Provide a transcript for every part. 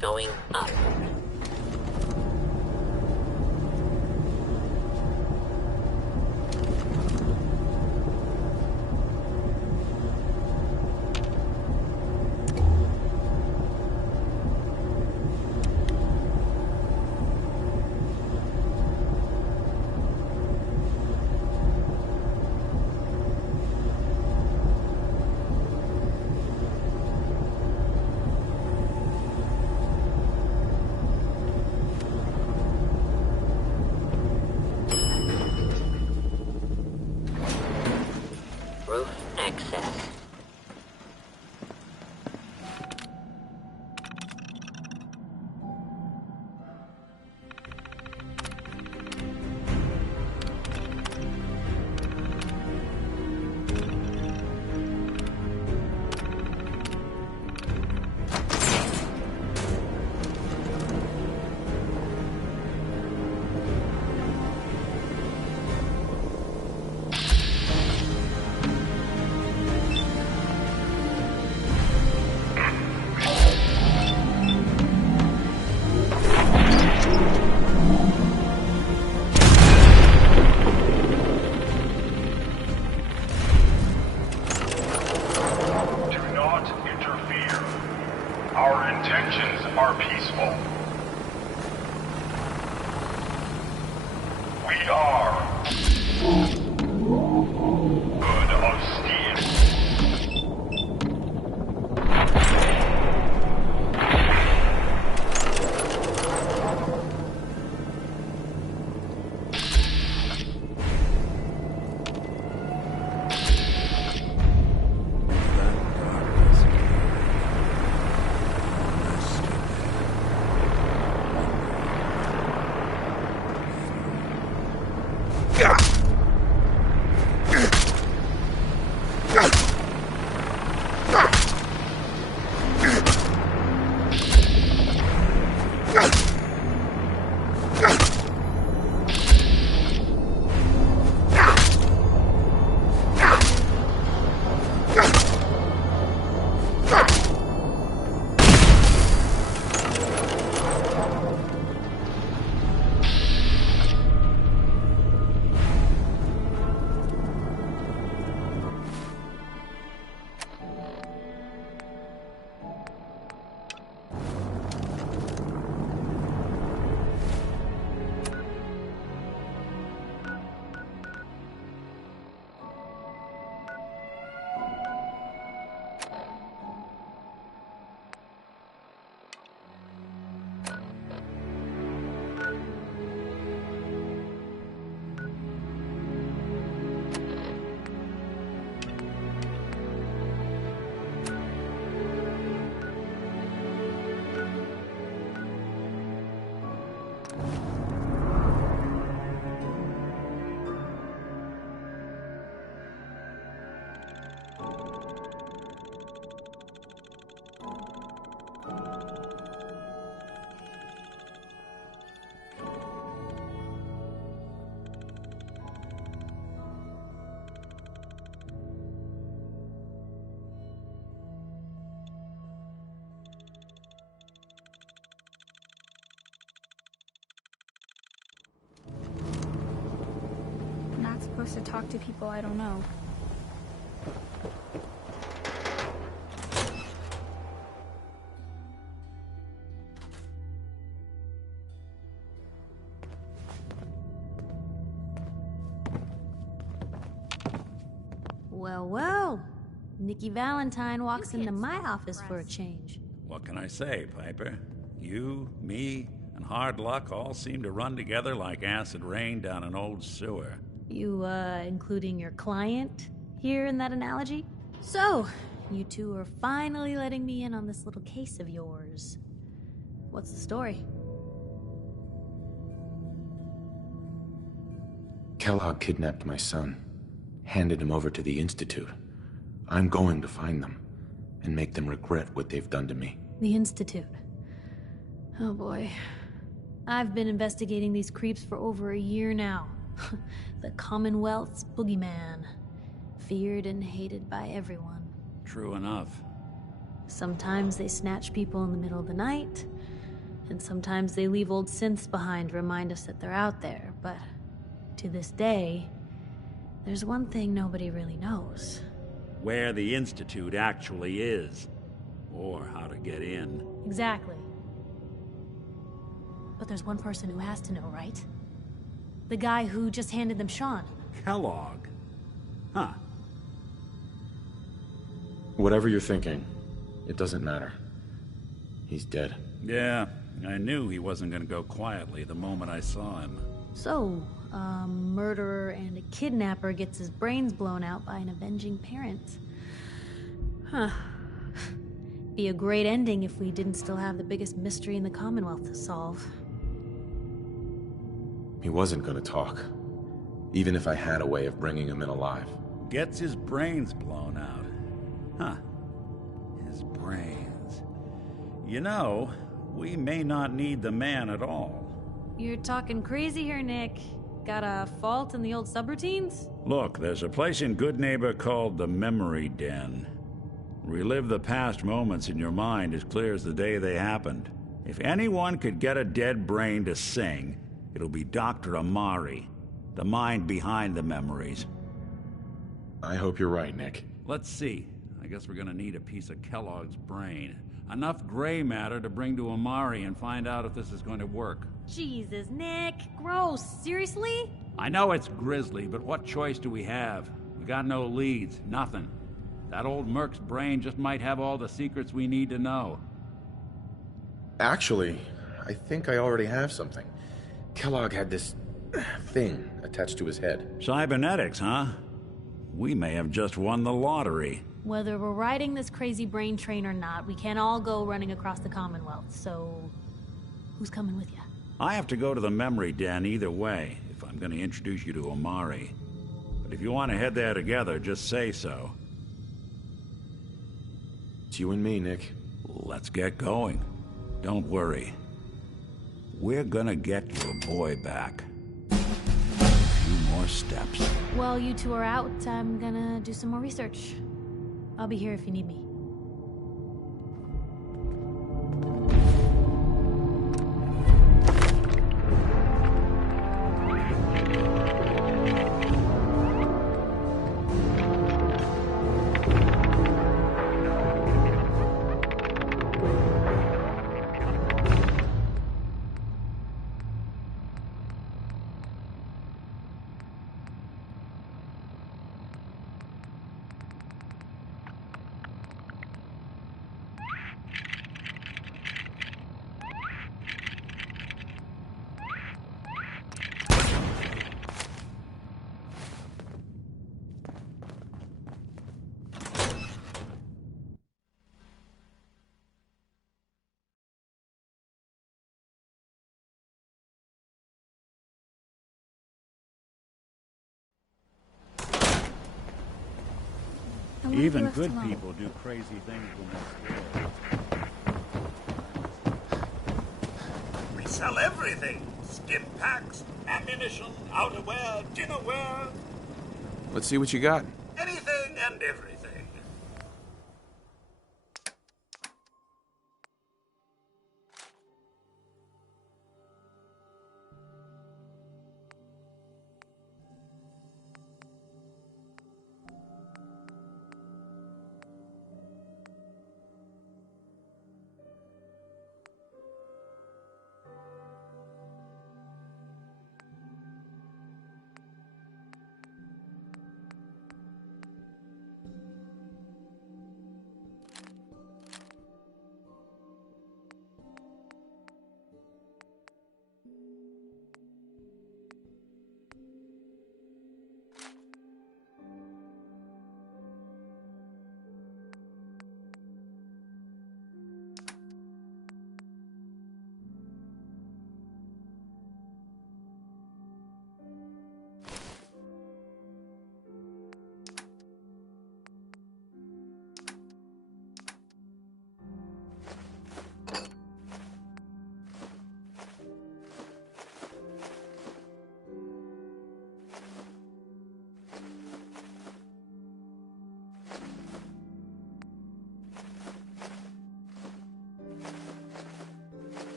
going up. Roof access. Our intentions are peaceful. We are good of steel. I'm not supposed to talk to people I don't know. Well, well. Nikki Valentine walks into my office for a change. What can I say, Piper? You, me, and hard luck all seem to run together like acid rain down an old sewer. You, including your client here in that analogy? So, you two are finally letting me in on this little case of yours. What's the story? Kellogg kidnapped my son, handed him over to the Institute. I'm going to find them and make them regret what they've done to me. The Institute. Oh boy. I've been investigating these creeps for over a year now. The Commonwealth's boogeyman. Feared and hated by everyone. True enough. Sometimes they snatch people in the middle of the night. And sometimes they leave old synths behind to remind us that they're out there, but to this day, there's one thing nobody really knows. Where the Institute actually is. Or how to get in. Exactly. But there's one person who has to know, right? The guy who just handed them Sean. Kellogg. Huh. Whatever you're thinking, it doesn't matter. He's dead. Yeah, I knew he wasn't gonna go quietly the moment I saw him. So, a murderer and a kidnapper gets his brains blown out by an avenging parent. Huh. Be a great ending if we didn't still have the biggest mystery in the Commonwealth to solve. He wasn't gonna talk. Even if I had a way of bringing him in alive. Gets his brains blown out. Huh. His brains. You know, we may not need the man at all. You're talking crazy here, Nick. Got a fault in the old subroutines? Look, there's a place in Good Neighbor called the Memory Den. Relive the past moments in your mind as clear as the day they happened. If anyone could get a dead brain to sing, it'll be Dr. Amari, the mind behind the memories. I hope you're right, Nick. Let's see. I guess we're gonna need a piece of Kellogg's brain. Enough gray matter to bring to Amari and find out if this is going to work. Jesus, Nick. Gross. Seriously? I know it's grisly, but what choice do we have? We got no leads, nothing. That old Merc's brain just might have all the secrets we need to know. Actually, I think I already have something. Kellogg had this thing attached to his head. Cybernetics, huh? We may have just won the lottery. Whether we're riding this crazy brain train or not, we can't all go running across the Commonwealth, so... who's coming with you? I have to go to the Memory Den either way, if I'm going to introduce you to Amari. But if you want to head there together, just say so. It's you and me, Nick. Let's get going. Don't worry. We're gonna get your boy back. A few more steps. While you two are out, I'm gonna do some more research. I'll be here if you need me. I wonder if Even left good alone. people do crazy things when they're scared. We sell everything. Stim packs, ammunition, outerwear, dinnerware, Let's see what you got. anything and everything.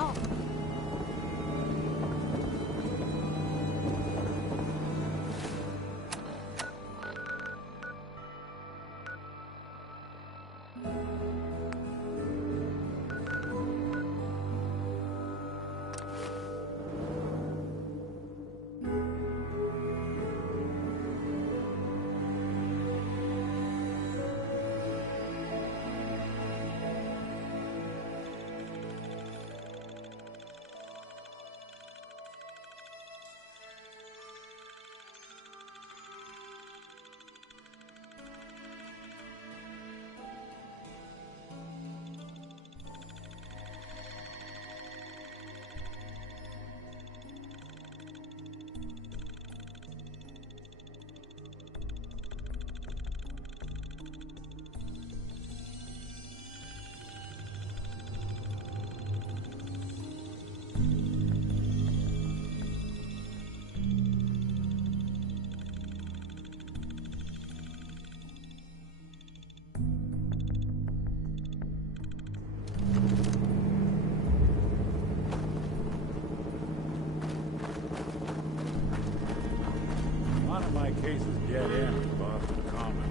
Wow. One of my cases dead end, Boston Common.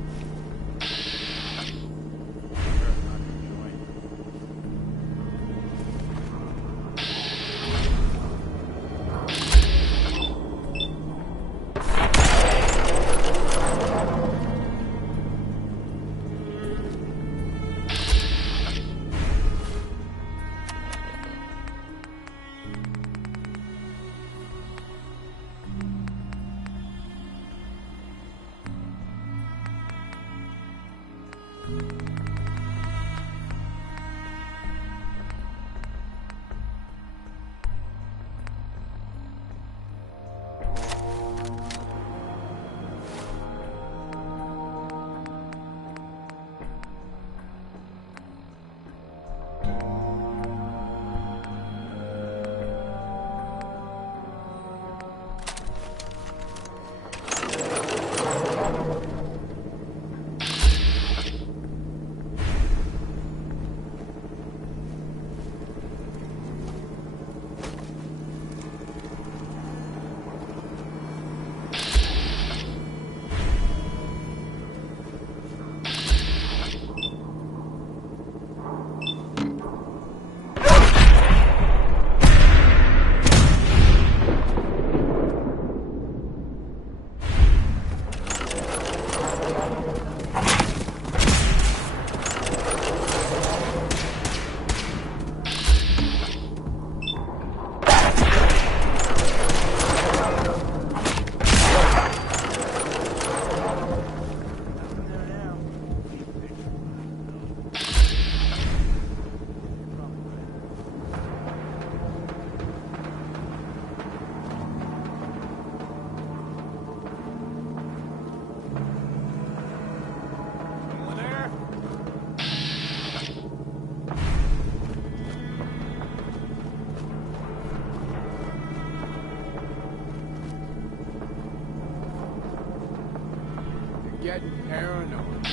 Getting paranoid.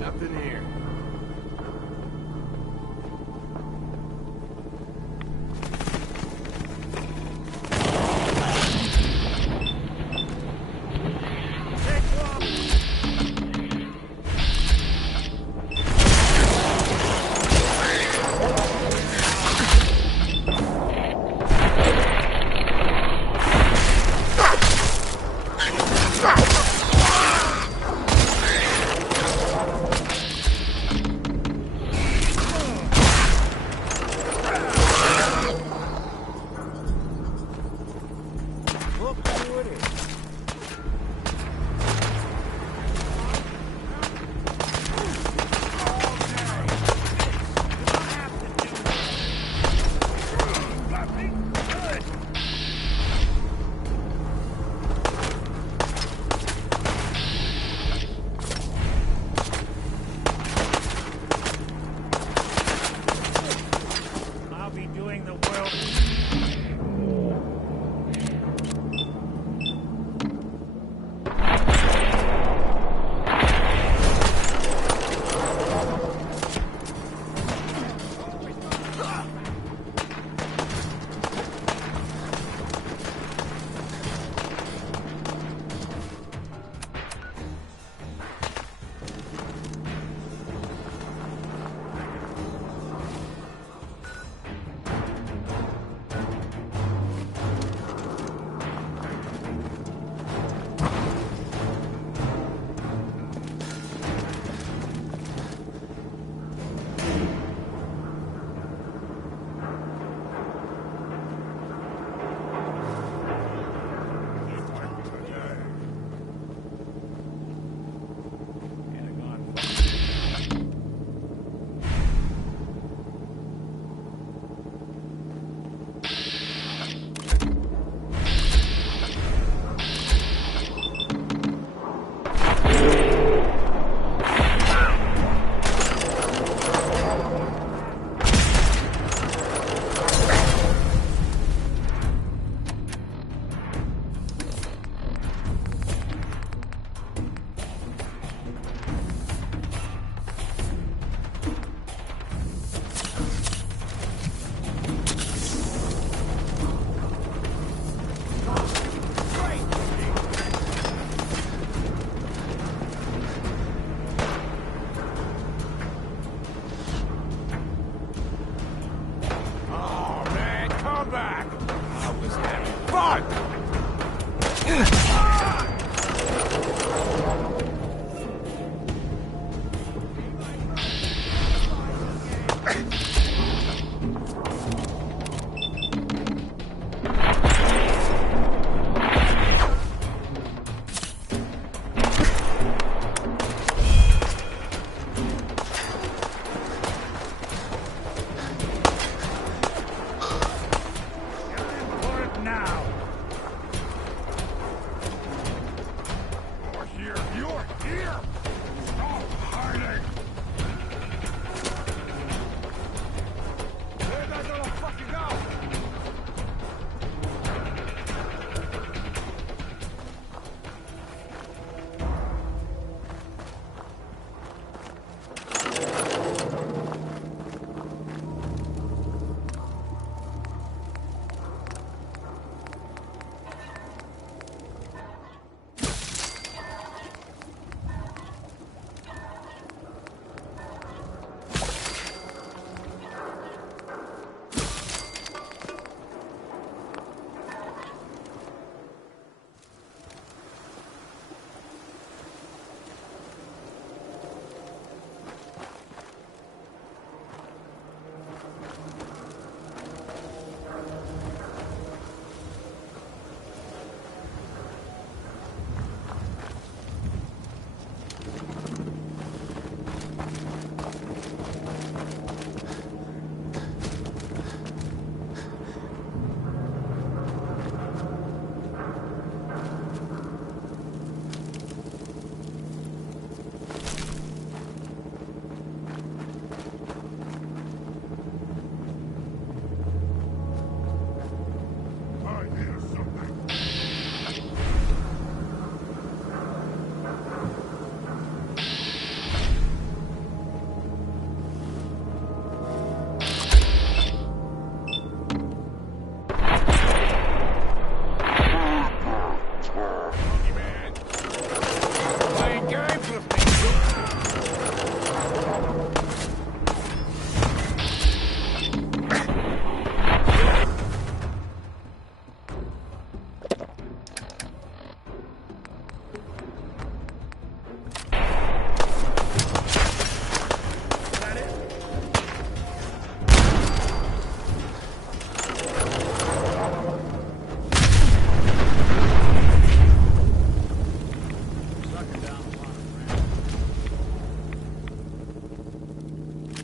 Nothing here. Here! Stop hiding! Where'd that little fucker go?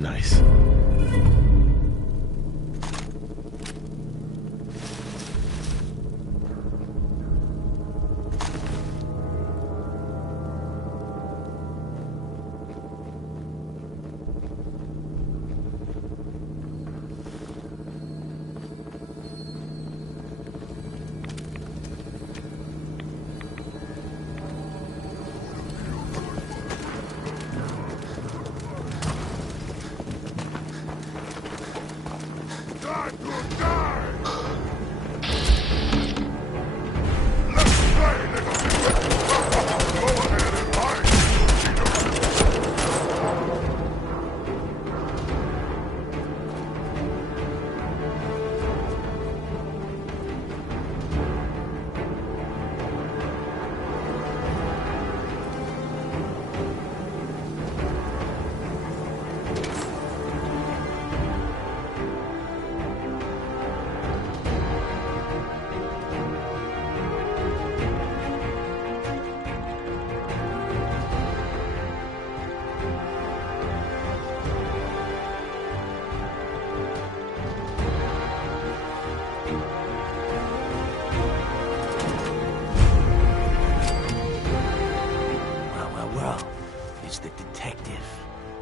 Nice.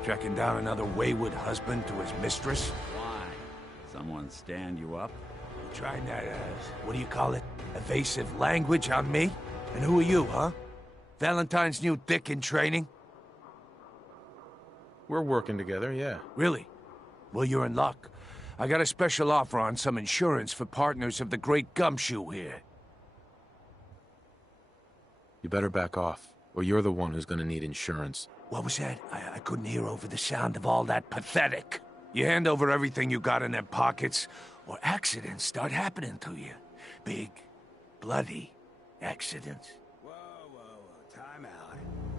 Tracking down another wayward husband to his mistress? Why? Someone stand you up? Trying that, what do you call it? Evasive language on me? And who are you, huh? Valentine's new dick in training? We're working together, yeah. Really? Well, you're in luck. I got a special offer on some insurance for partners of the Great Gumshoe here. You better back off, or you're the one who's gonna need insurance. What was that? I couldn't hear over the sound of all that pathetic. You hand over everything you got in them pockets, or accidents start happening to you. Big, bloody accidents. Whoa, time out.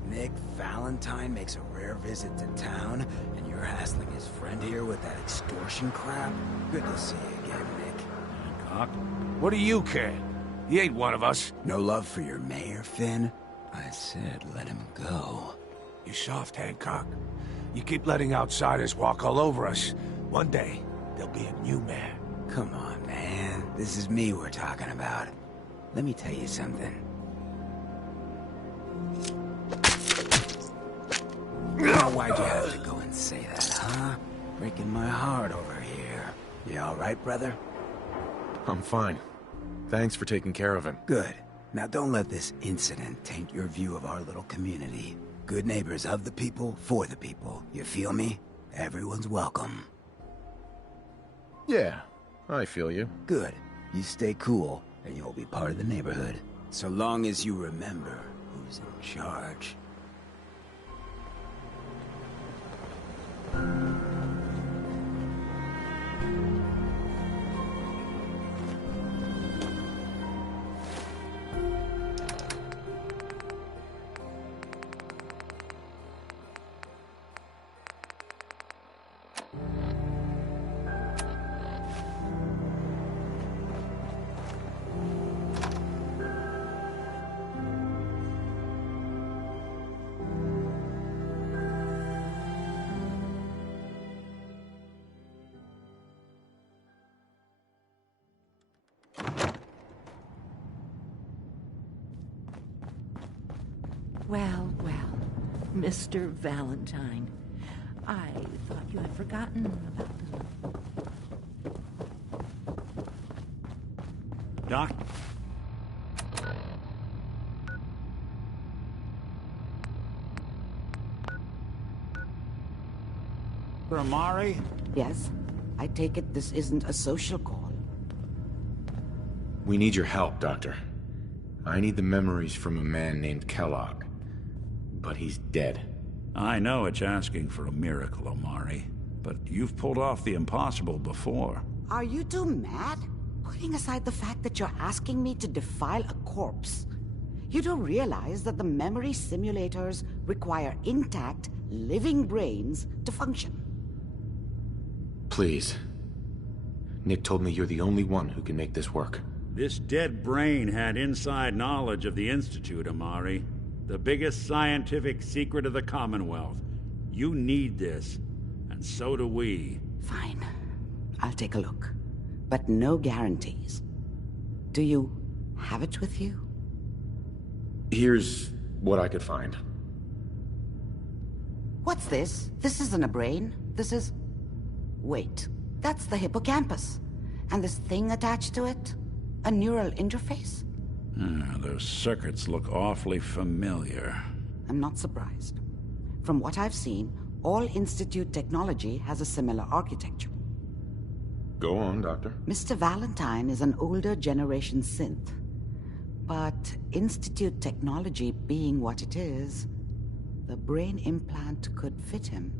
Nick Valentine makes a rare visit to town, and you're hassling his friend here with that extortion crap? Good to see you again, Nick. Hancock? What do you care? He ain't one of us. No love for your mayor, Finn? I said let him go. You soft, Hancock. You keep letting outsiders walk all over us. One day, there'll be a new mayor. Come on, man. This is me we're talking about. Let me tell you something. Why'd you have to go and say that, huh? Breaking my heart over here. You all right, brother? I'm fine. Thanks for taking care of him. Good. Now don't let this incident taint your view of our little community. Good neighbors of the people, for the people. You feel me? Everyone's welcome. Yeah, I feel you. Good. You stay cool, and you'll be part of the neighborhood. So long as you remember who's in charge. Well, well, Mr. Valentine. I thought you had forgotten about the... Doc? Amari? Yes? I take it this isn't a social call. We need your help, Doctor. I need the memories from a man named Kellogg. But he's dead. I know it's asking for a miracle, Omari, but you've pulled off the impossible before. Are you two mad? Putting aside the fact that you're asking me to defile a corpse, you do realize that the memory simulators require intact, living brains to function. Please. Nick told me you're the only one who can make this work. This dead brain had inside knowledge of the Institute, Amari. The biggest scientific secret of the Commonwealth. You need this, and so do we. Fine. I'll take a look. But no guarantees. Do you have it with you? Here's what I could find. What's this? This isn't a brain. This is... Wait. That's the hippocampus. And this thing attached to it? A neural interface? Those circuits look awfully familiar. I'm not surprised. From what I've seen, all Institute technology has a similar architecture. Go on, Doctor. Mr. Valentine is an older generation synth. But Institute technology being what it is, the brain implant could fit him.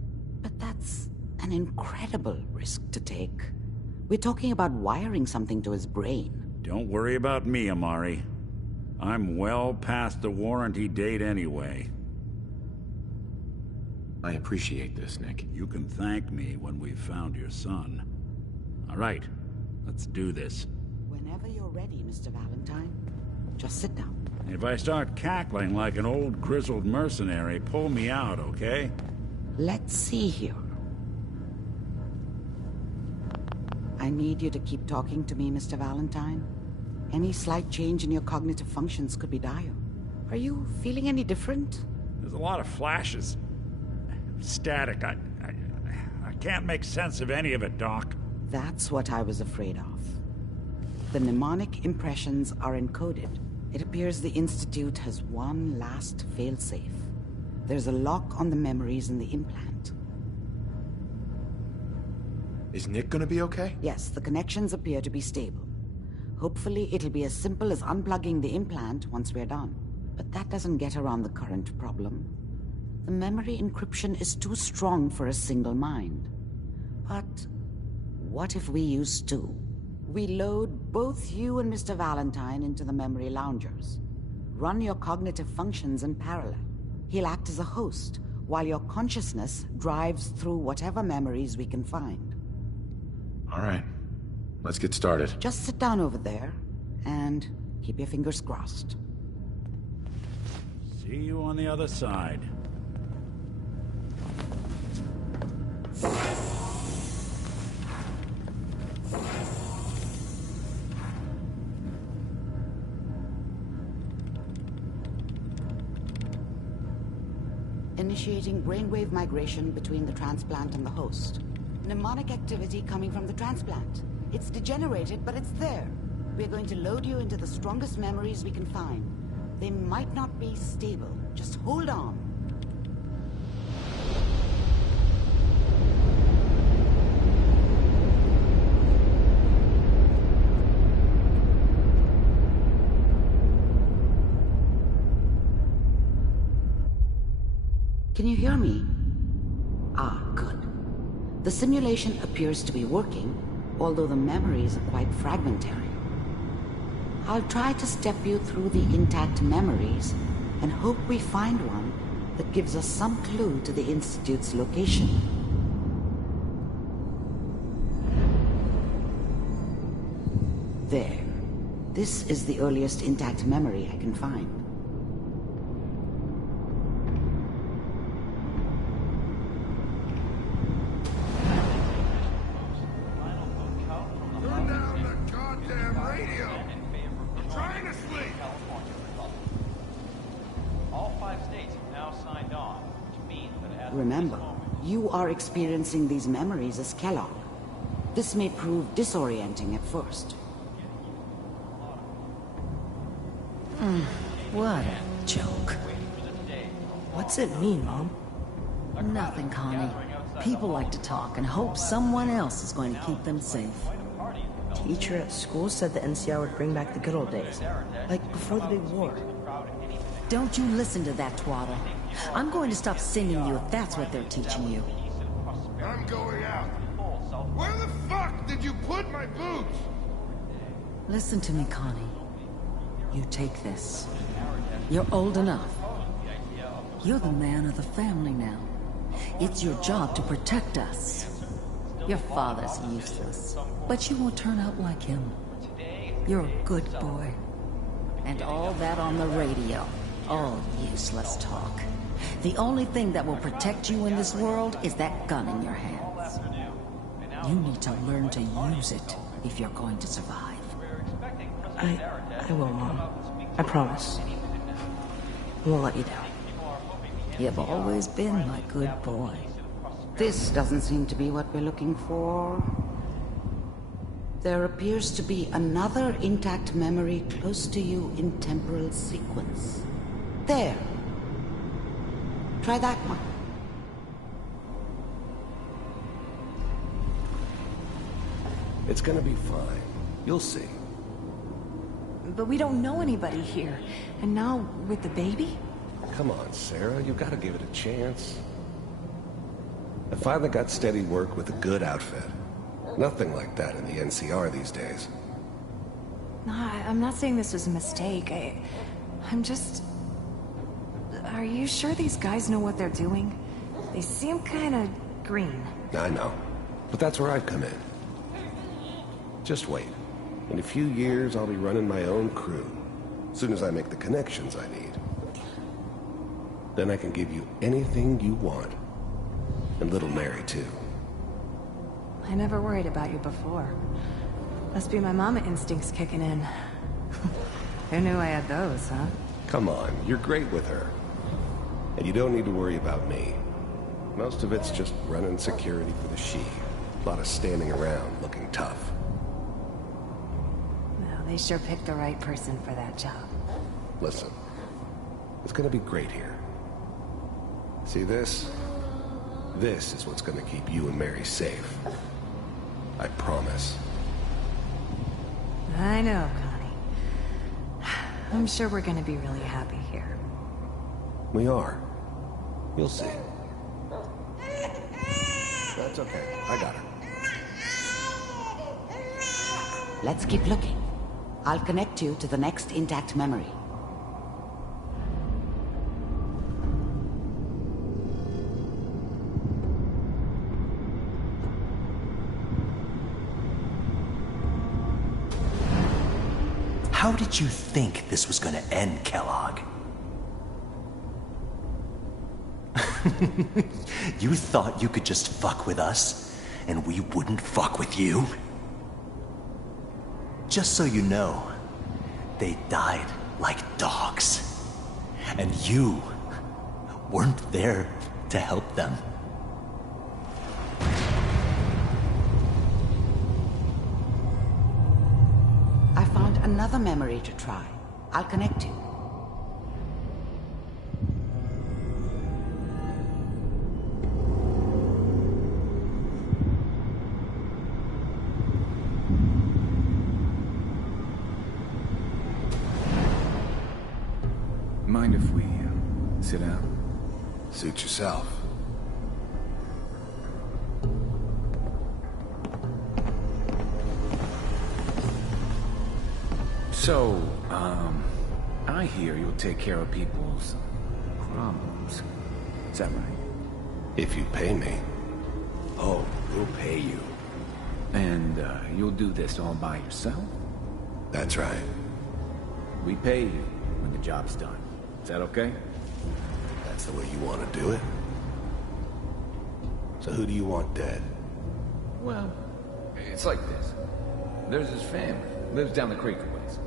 But that's an incredible risk to take. We're talking about wiring something to his brain. Don't worry about me, Amari. I'm well past the warranty date anyway. I appreciate this, Nick. You can thank me when we've found your son. All right, let's do this. Whenever you're ready, Mr. Valentine. Just sit down. If I start cackling like an old grizzled mercenary, pull me out, okay? Let's see here. I need you to keep talking to me, Mr. Valentine. Any slight change in your cognitive functions could be dire. Are you feeling any different? There's a lot of flashes. Static. I can't make sense of any of it, Doc. That's what I was afraid of. The mnemonic impressions are encoded. It appears the Institute has one last failsafe. There's a lock on the memories in the implant. Is Nick gonna be okay? Yes, the connections appear to be stable. Hopefully it'll be as simple as unplugging the implant once we're done. But that doesn't get around the current problem. The memory encryption is too strong for a single mind. But what if we use two? We load both you and Mr. Valentine into the memory loungers. Run your cognitive functions in parallel. He'll act as a host, while your consciousness drives through whatever memories we can find. All right. Let's get started. Just sit down over there, and keep your fingers crossed. See you on the other side. initiating brainwave migration between the transplant and the host. Mnemonic activity coming from the transplant. It's degenerated, but it's there. We're going to load you into the strongest memories we can find. They might not be stable. Just hold on. Can you hear me? Ah, good. The simulation appears to be working, although the memories are quite fragmentary. I'll try to step you through the intact memories and hope we find one that gives us some clue to the Institute's location. There. This is the earliest intact memory I can find. Turn down the goddamn radio! I'm trying to sleep! All 5 states have now signed on, which means that as Remember, you are experiencing these memories as Kellogg. This may prove disorienting at first. What a joke. What's it mean, Mom? Nothing, Connie. People like to talk and hope someone else is going to keep them safe. Teacher at school said the NCR would bring back the good old days. Like before the big war. Don't you listen to that twaddle. I'm going to stop singing you if that's what they're teaching you. I'm going out. Where the fuck did you put my boots? Listen to me, Connie. You take this. You're old enough. You're the man of the family now. It's your job to protect us. Your father's useless, but you won't turn out like him. You're a good boy. And all that on the radio, all useless talk. The only thing that will protect you in this world is that gun in your hands. You need to learn to use it if you're going to survive. I will, Mom. I promise. I won't let you down. You've always been my good boy. This doesn't seem to be what we're looking for. There appears to be another intact memory close to you in temporal sequence. There. Try that one. It's gonna be fine. You'll see. But we don't know anybody here. And now, with the baby? Come on, Sarah. You gotta give it a chance. I finally got steady work with a good outfit. Nothing like that in the NCR these days. No, I'm not saying this was a mistake. I'm just... Are you sure these guys know what they're doing? They seem kinda green. I know. But that's where I come in. Just wait. In a few years, I'll be running my own crew. As soon as I make the connections I need. Then I can give you anything you want. And little Mary, too. I never worried about you before. Must be my mama instincts kicking in. Who knew I had those, huh? Come on, you're great with her. And you don't need to worry about me. Most of it's just running security for the she. A lot of standing around looking tough. Well, they sure picked the right person for that job. Listen, it's gonna be great here. See this? This is what's gonna keep you and Mary safe. I promise. I know, Connie. I'm sure we're gonna be really happy here. We are. You'll see. That's okay. I got her. Let's keep looking. I'll connect you to the next intact memory. How did you think this was gonna end, Kellogg? You thought you could just fuck with us, and we wouldn't fuck with you? Just so you know, they died like dogs. And you weren't there to help them. I found another memory to try. I'll connect you. Mind if we sit down? Suit yourself. So, I hear you'll take care of people's problems. Is that right? If you pay me. Oh, we'll pay you. And, you'll do this all by yourself? That's right. We pay you when the job's done. Is that okay? That's the way you want to do it? So who do you want dead? Well, it's like this. There's his family. Lives down the creek a ways.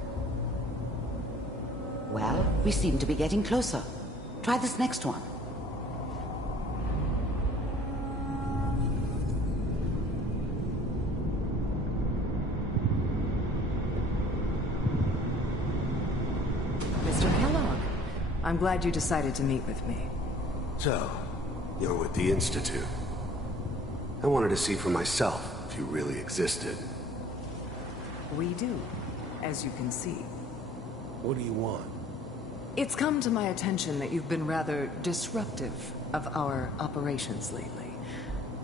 Well, we seem to be getting closer. Try this next one. Mr. Kellogg, I'm glad you decided to meet with me. So, you're with the Institute. I wanted to see for myself if you really existed. We do, as you can see. What do you want? It's come to my attention that you've been rather disruptive of our operations lately.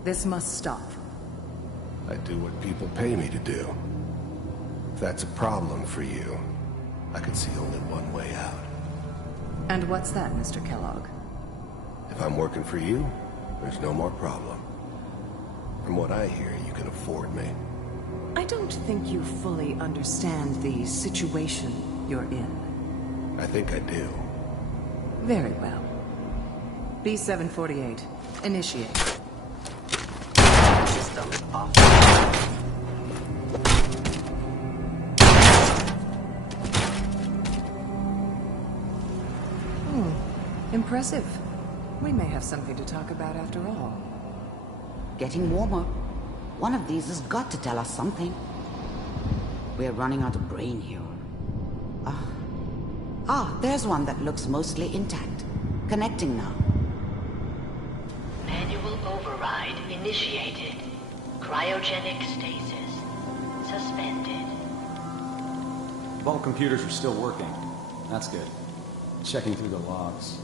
This must stop. I do what people pay me to do. If that's a problem for you, I can see only one way out. And what's that, Mr. Kellogg? If I'm working for you, there's no more problem. From what I hear, you can afford me. I don't think you fully understand the situation you're in. I think I do. Very well. B-748, initiate. System off. Impressive. We may have something to talk about after all. Getting warmer. One of these has got to tell us something. We're running out of brain here. There's one that looks mostly intact. Connecting now. Manual override initiated. Cryogenic stasis suspended. Vault computers are still working. That's good. Checking through the logs.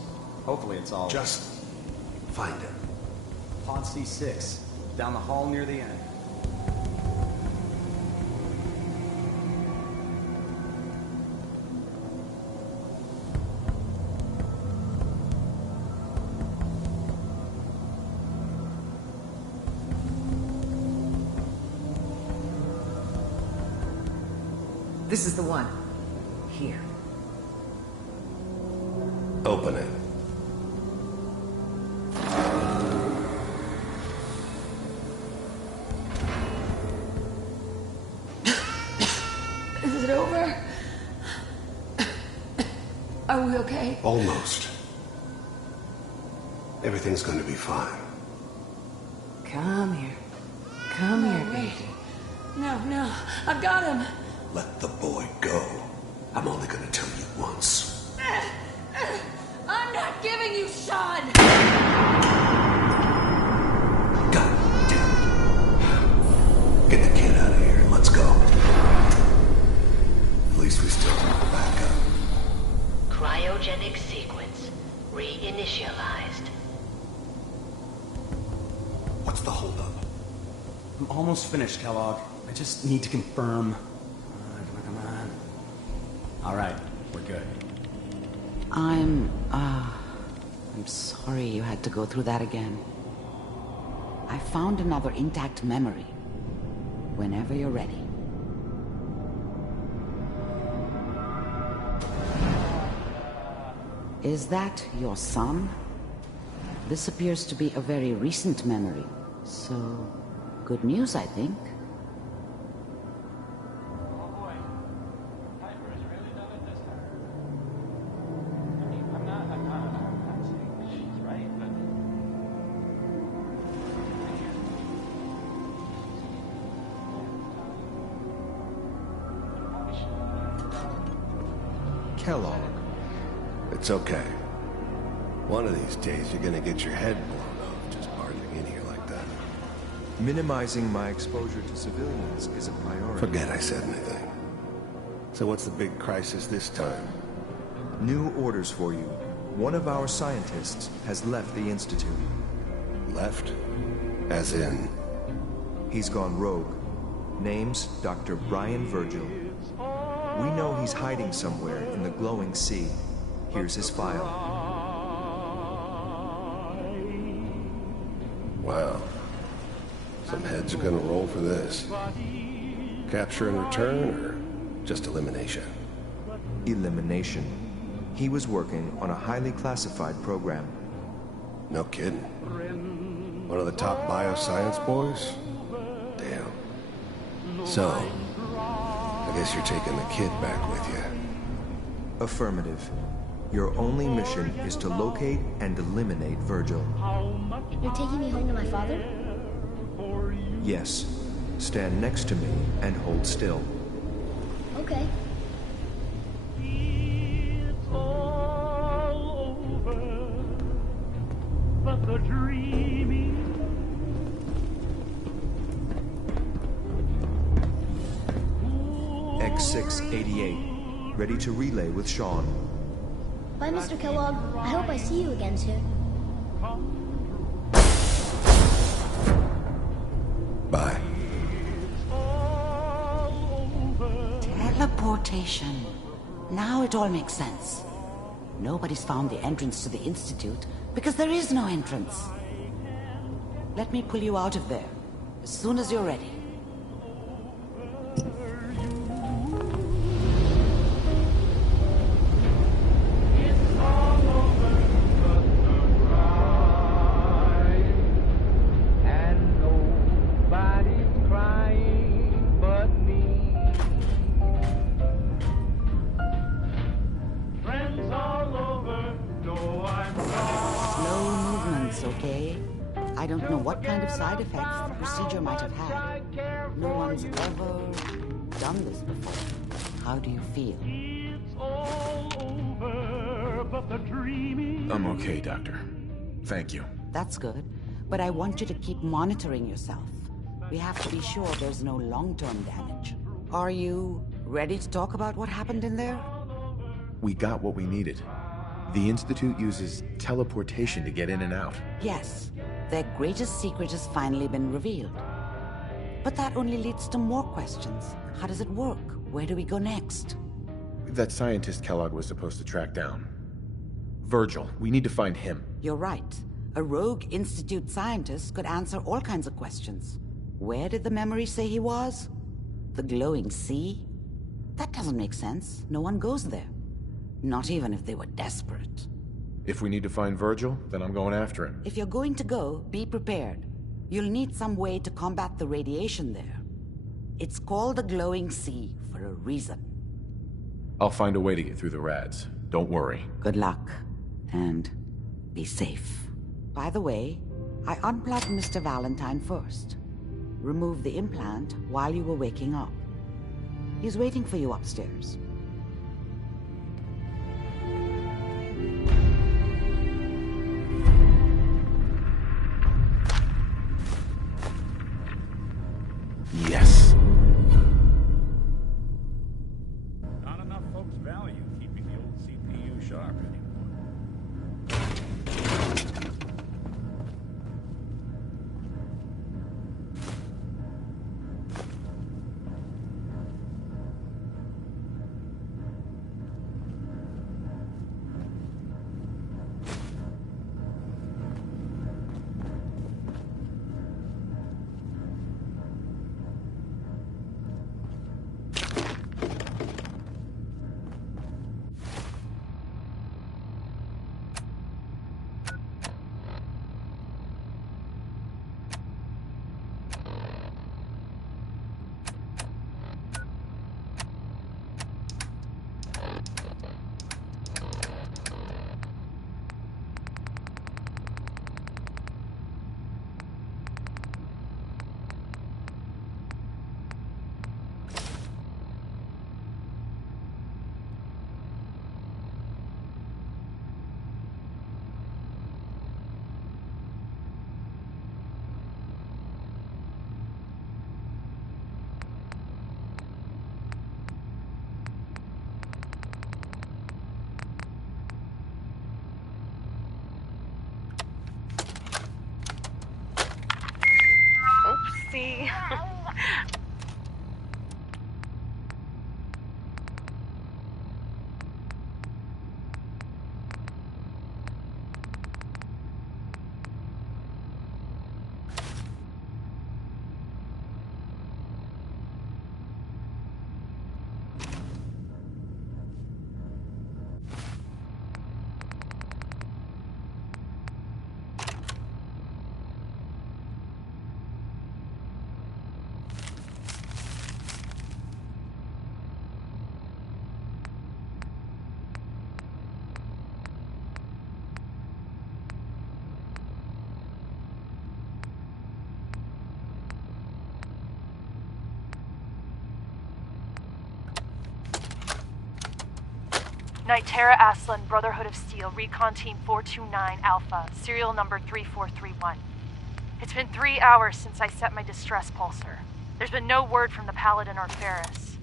Hopefully it's all... Just find it. Pod C6. Down the hall near the end. This is the one. Here. Open it. Is it over? Are we okay? Almost. Everything's going to be fine. Come here. Come here, baby. No, I've got him. Let the boy go. I'm only going to tell you once. I'm not giving you Sean! God damn it. Get the kid out of here and let's go. At least we still have a backup. Cryogenic sequence reinitialized. What's the holdup? I'm almost finished, Kellogg. I just need to confirm. Come on. All right, we're good. I'm sorry you had to go through that again. I found another intact memory. Whenever you're ready. Is that your son? This appears to be a very recent memory, so good news, I think. Kellogg. It's okay. One of these days you're gonna get your head blown off just barging in here like that. Minimizing my exposure to civilians is a priority. Forget I said anything. So what's the big crisis this time? New orders for you. One of our scientists has left the Institute. Left? As in? He's gone rogue. Name's Dr. Brian Virgil. We know he's hiding somewhere in the glowing sea. Here's his file. Wow. Some heads are gonna roll for this. Capture and return, or just elimination? Elimination. He was working on a highly classified program. No kidding. One of the top bioscience boys? Damn. So, I guess you're taking the kid back with you. Affirmative. Your only mission is to locate and eliminate Virgil. You're taking me home to my father? Yes. Stand next to me and hold still. Okay. The dreaming. X688, ready to relay with Sean. Bye, Mr. Kellogg. I hope I see you again soon. Bye. Teleportation. Now it all makes sense. Nobody's found the entrance to the Institute because there is no entrance. Let me pull you out of there as soon as you're ready. I don't know what kind of side effects the procedure might have had. No one's ever done this before. How do you feel? I'm okay, Doctor. Thank you. That's good, but I want you to keep monitoring yourself. We have to be sure there's no long-term damage. Are you ready to talk about what happened in there? We got what we needed. The Institute uses teleportation to get in and out. Yes. Their greatest secret has finally been revealed. But that only leads to more questions. How does it work? Where do we go next? That scientist Kellogg was supposed to track down. Virgil, we need to find him. You're right. A rogue Institute scientist could answer all kinds of questions. Where did the memory say he was? The glowing sea? That doesn't make sense. No one goes there. Not even if they were desperate. If we need to find Virgil, then I'm going after him. If you're going to go, be prepared. You'll need some way to combat the radiation there. It's called the glowing sea for a reason. I'll find a way to get through the rads. Don't worry. Good luck. And be safe. By the way, I unplugged Mr. Valentine first. Removed the implant while you were waking up. He's waiting for you upstairs. Yes. Not enough folks value keeping the old CPU sharp anymore. See? Nitera Aslan, Brotherhood of Steel, Recon Team 429 Alpha, serial number 3431. It's been 3 hours since I set my distress pulsar. There's been no word from the Paladin or Ferris.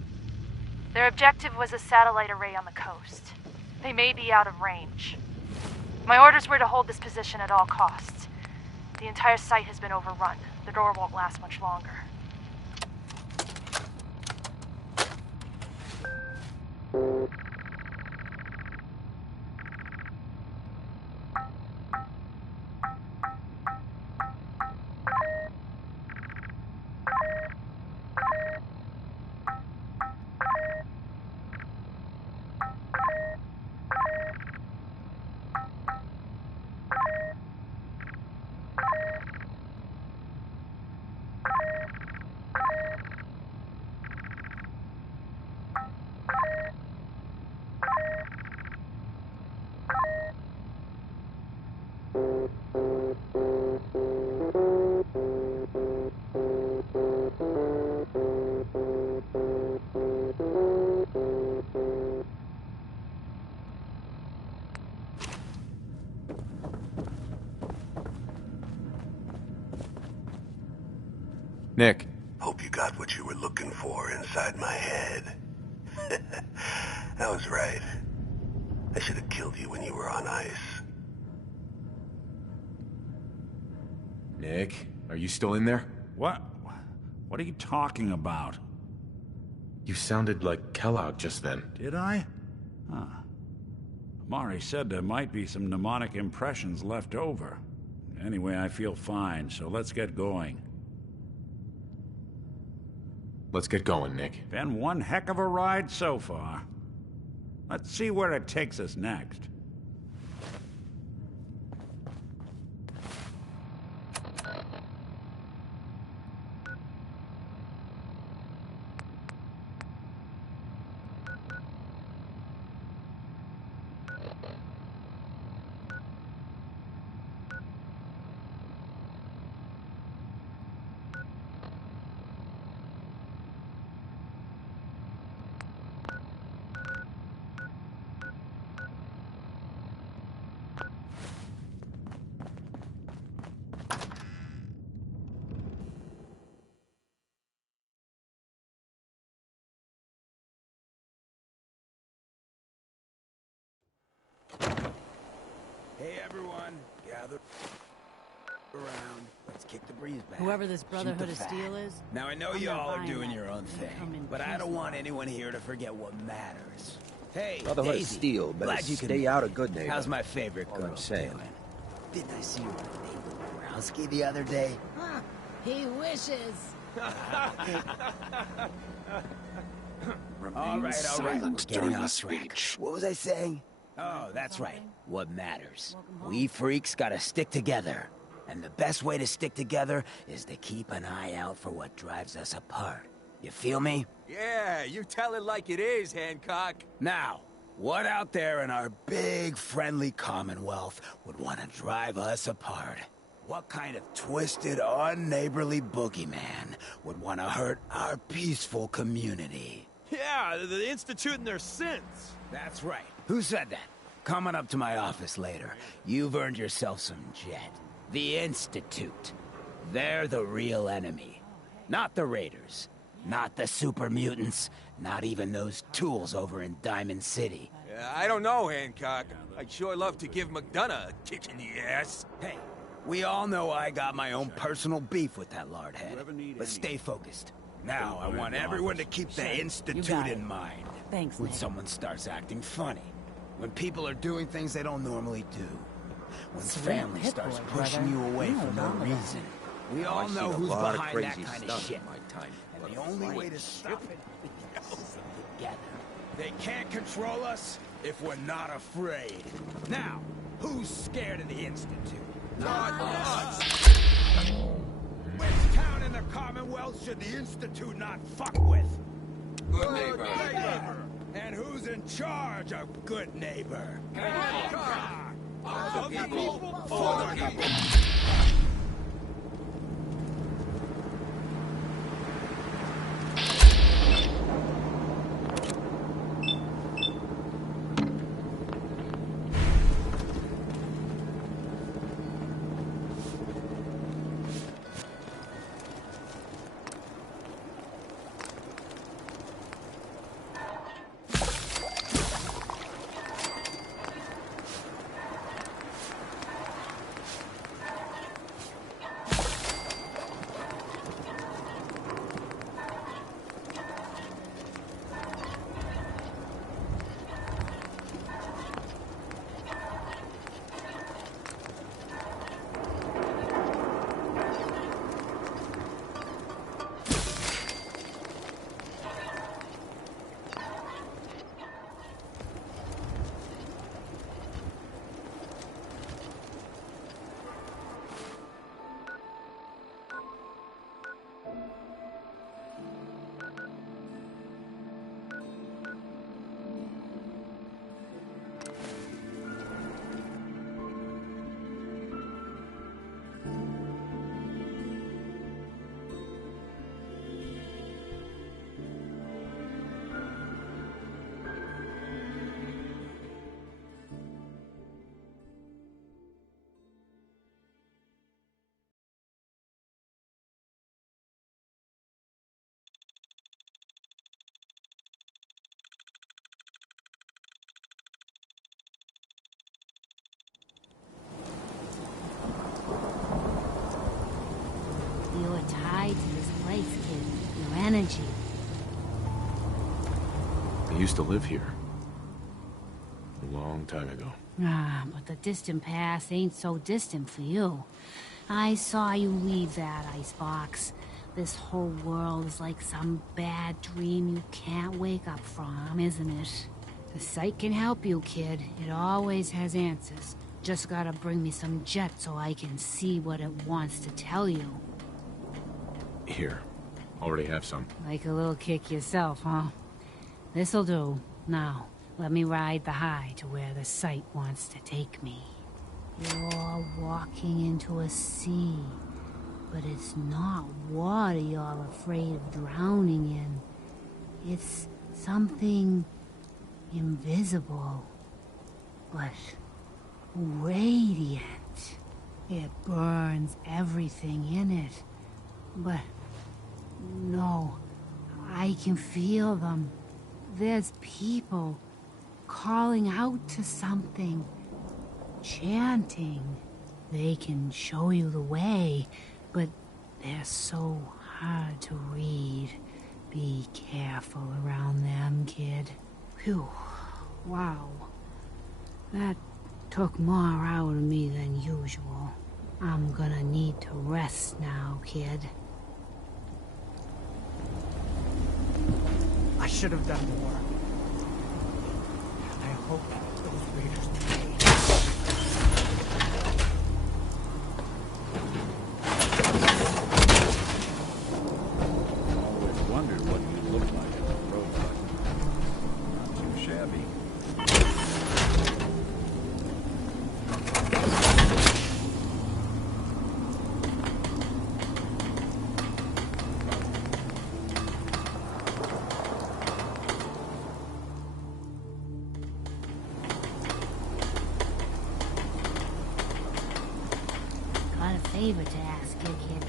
Their objective was a satellite array on the coast. They may be out of range. My orders were to hold this position at all costs. The entire site has been overrun. The door won't last much longer. Nick. Hope you got what you were looking for inside my head. I was right. I should have killed you when you were on ice. Nick, are you still in there? What? What are you talking about? You sounded like Kellogg just then. Did I? Huh. Mari said there might be some mnemonic impressions left over. Anyway, I feel fine, so let's get going. Let's get going, Nick. Been one heck of a ride so far. Let's see where it takes us next. Hey everyone, gather around. Let's kick the breeze back. Whoever this Shoot Brotherhood the of fat. Steel is, Now I know I'm y'all not are buying doing that. your own They come thing, in but I don't peace. want anyone here to forget what matters. Hey, Brotherhood of Daisy, Steel, better glad you can stay make out it. of good neighbor. How's my favorite All I'm girl saying. doing? Didn't I see you with Browski the other day? He wishes. All right, silent we're getting during off the track. speech. What was I saying? Oh, that's right. What matters. We freaks gotta stick together. And the best way to stick together is to keep an eye out for what drives us apart. You feel me? Yeah, you tell it like it is, Hancock. Now, what out there in our big, friendly Commonwealth would want to drive us apart? What kind of twisted, unneighborly boogeyman would want to hurt our peaceful community? Yeah, the Institute and their sins. That's right. Who said that? Coming up to my office later. You've earned yourself some jet. The Institute. They're the real enemy. Not the Raiders. Not the super mutants. Not even those tools over in Diamond City. I don't know, Hancock. I'd sure love to give McDonough a kick in the ass. Hey, We all know I got my own personal beef with that lardhead. But stay focused. Now, I want everyone to keep the Institute in mind. Thanks, When Ned. someone starts acting funny. When people are doing things they don't normally do. When Sweet family Pip starts Boy, pushing brother. you away You for know no about reason. We all I've know seen a who's lot of behind crazy that kind of stuff shit. in my time, And but the only way to flames. stop it is to stick together. They can't control us if we're not afraid. Now, who's scared of the Institute? Not us! Which town in the Commonwealth should the Institute not fuck with? Good neighbor. And who's in charge of good neighbor? The people for the people. You're tied to this place, kid. Your energy. I used to live here. A long time ago. Ah, but the distant past ain't so distant for you. I saw you leave that icebox. This whole world is like some bad dream you can't wake up from, isn't it? The site can help you, kid. It always has answers. Just gotta bring me some jet so I can see what it wants to tell you. Here. Already have some. Like a little kick yourself, huh? This'll do. Now, let me ride the high to where the site wants to take me. You're walking into a sea, but it's not water you're afraid of drowning in. It's something invisible, but radiant. It burns everything in it, but no, I can feel them. There's people calling out to something, chanting. They can show you the way, but they're so hard to read. Be careful around them, kid. Phew. Wow. That took more out of me than usual. I'm gonna need to rest now, kid. I should have done more. I hope those raiders paid. Always wondered what you look like in the road like. Not too shabby. Got a favor to ask you, kid.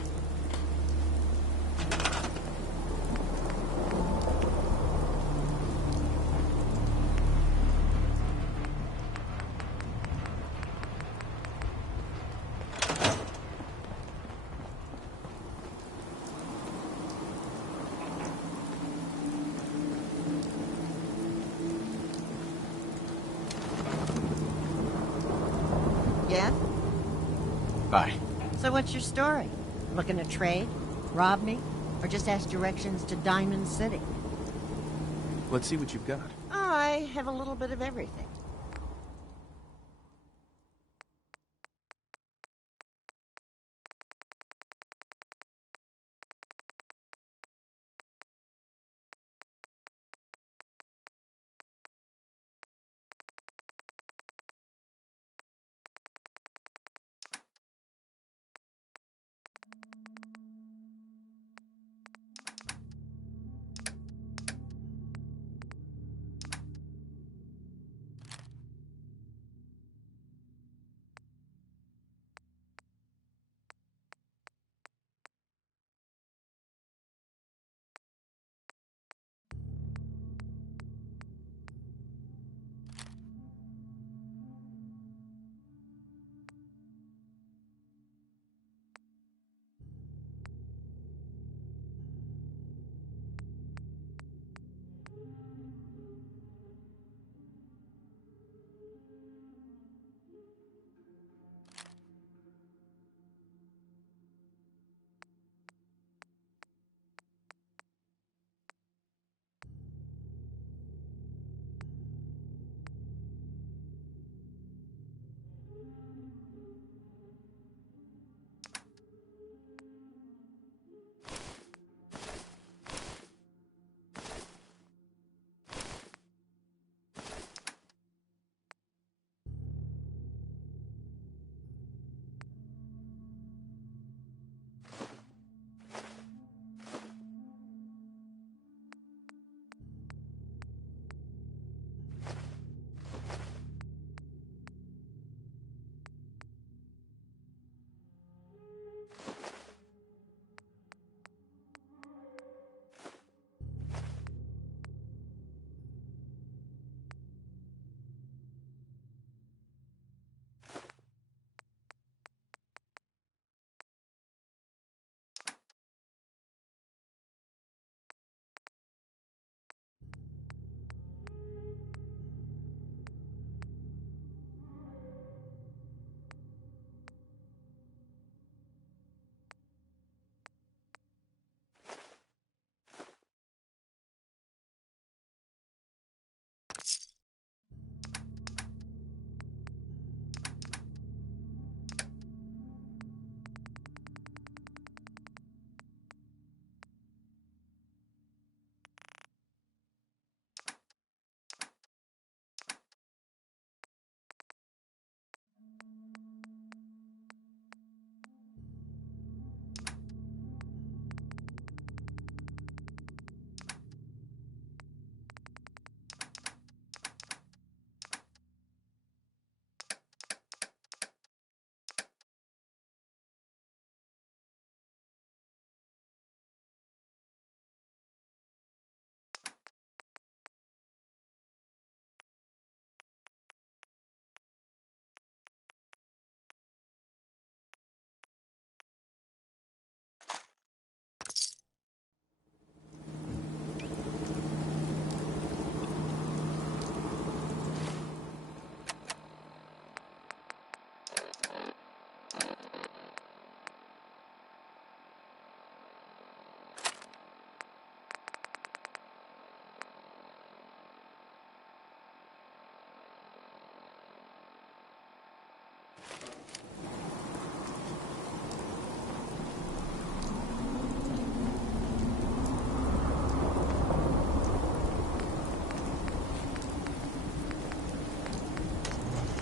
So what's your story? Looking to trade? Rob me? Or just ask directions to Diamond City? Let's see what you've got. I have a little bit of everything.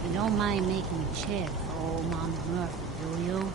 You don't mind making a chair for old Mama Murphy, do you?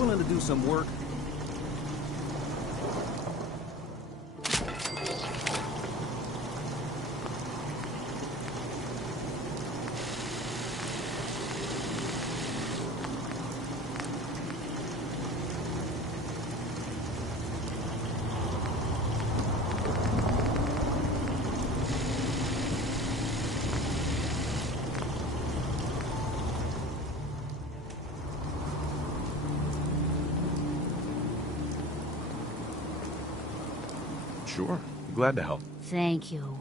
willing to do some work? Sure. Glad to help. Thank you.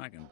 I can.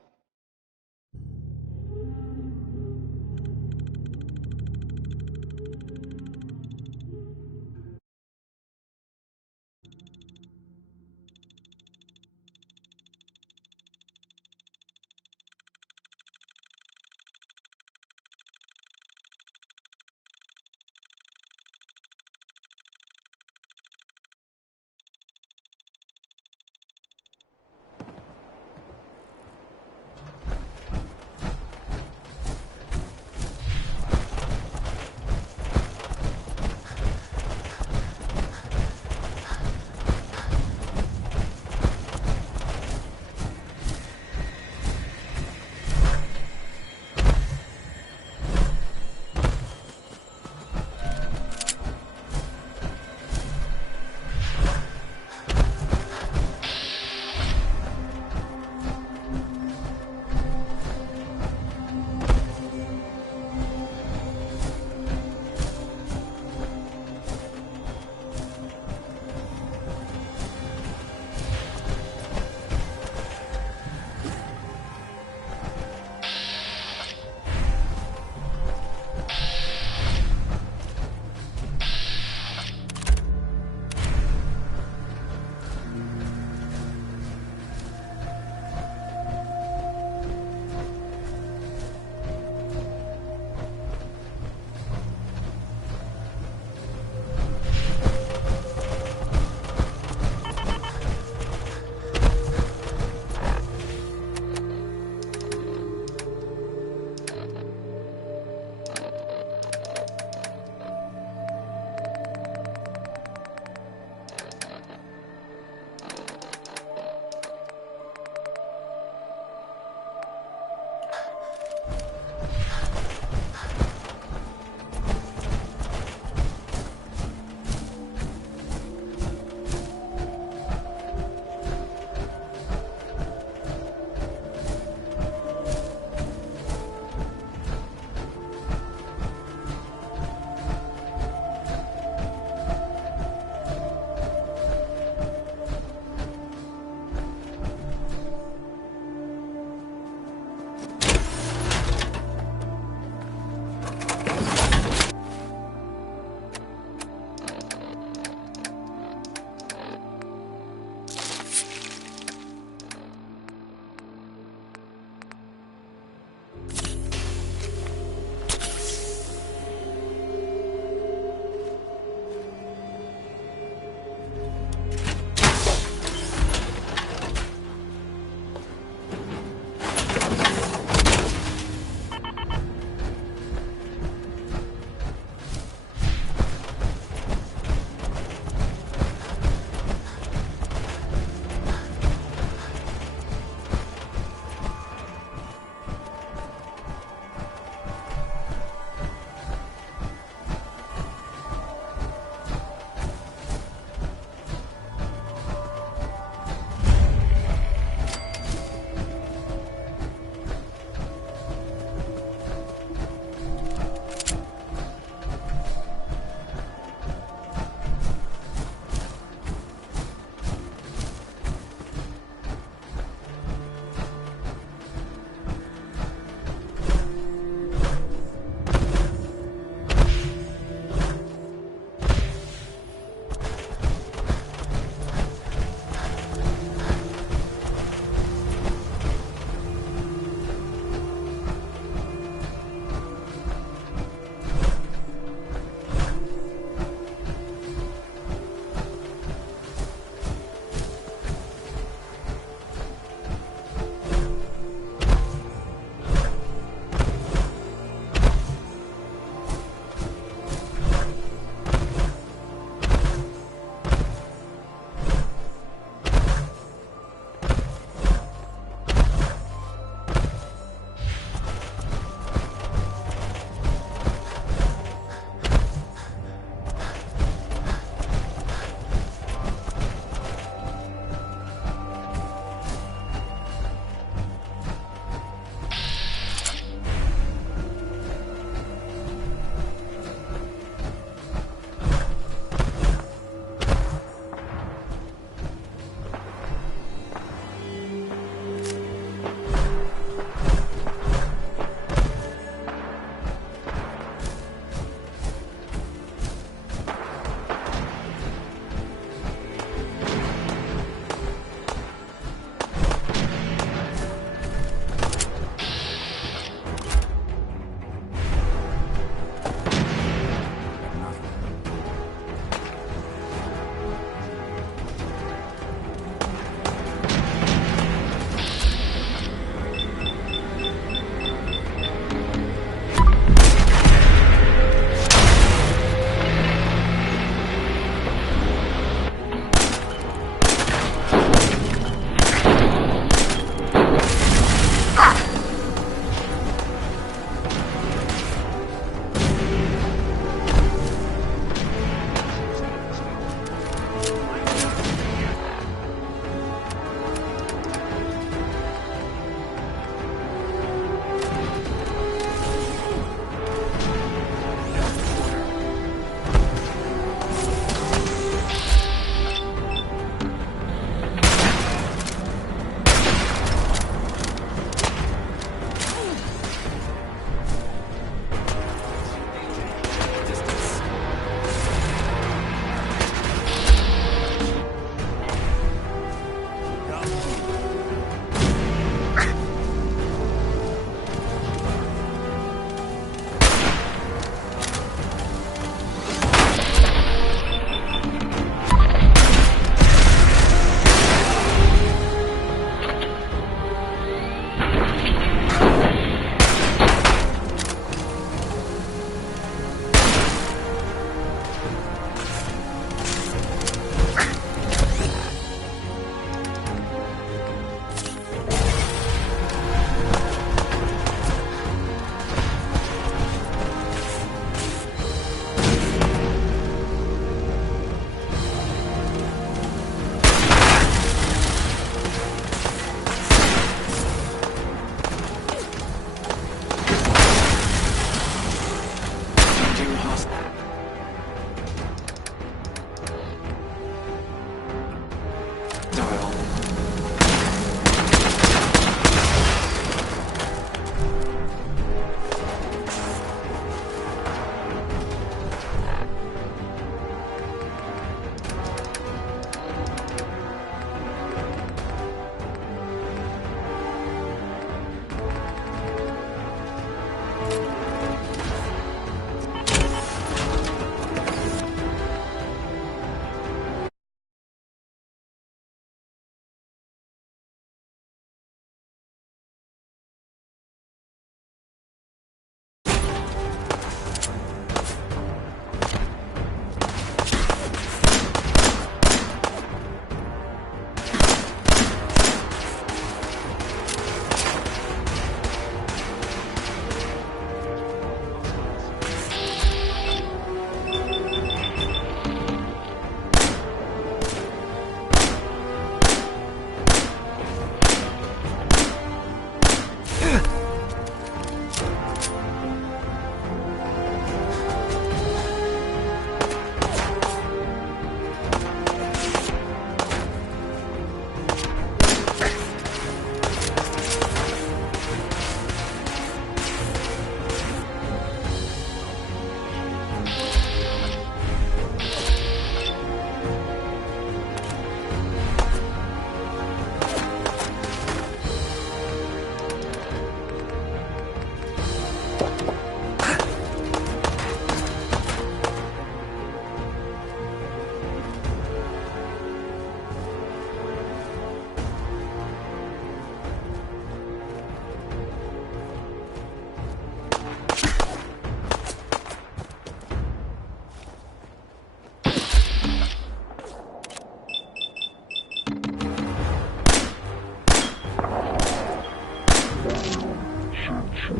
You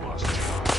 must die.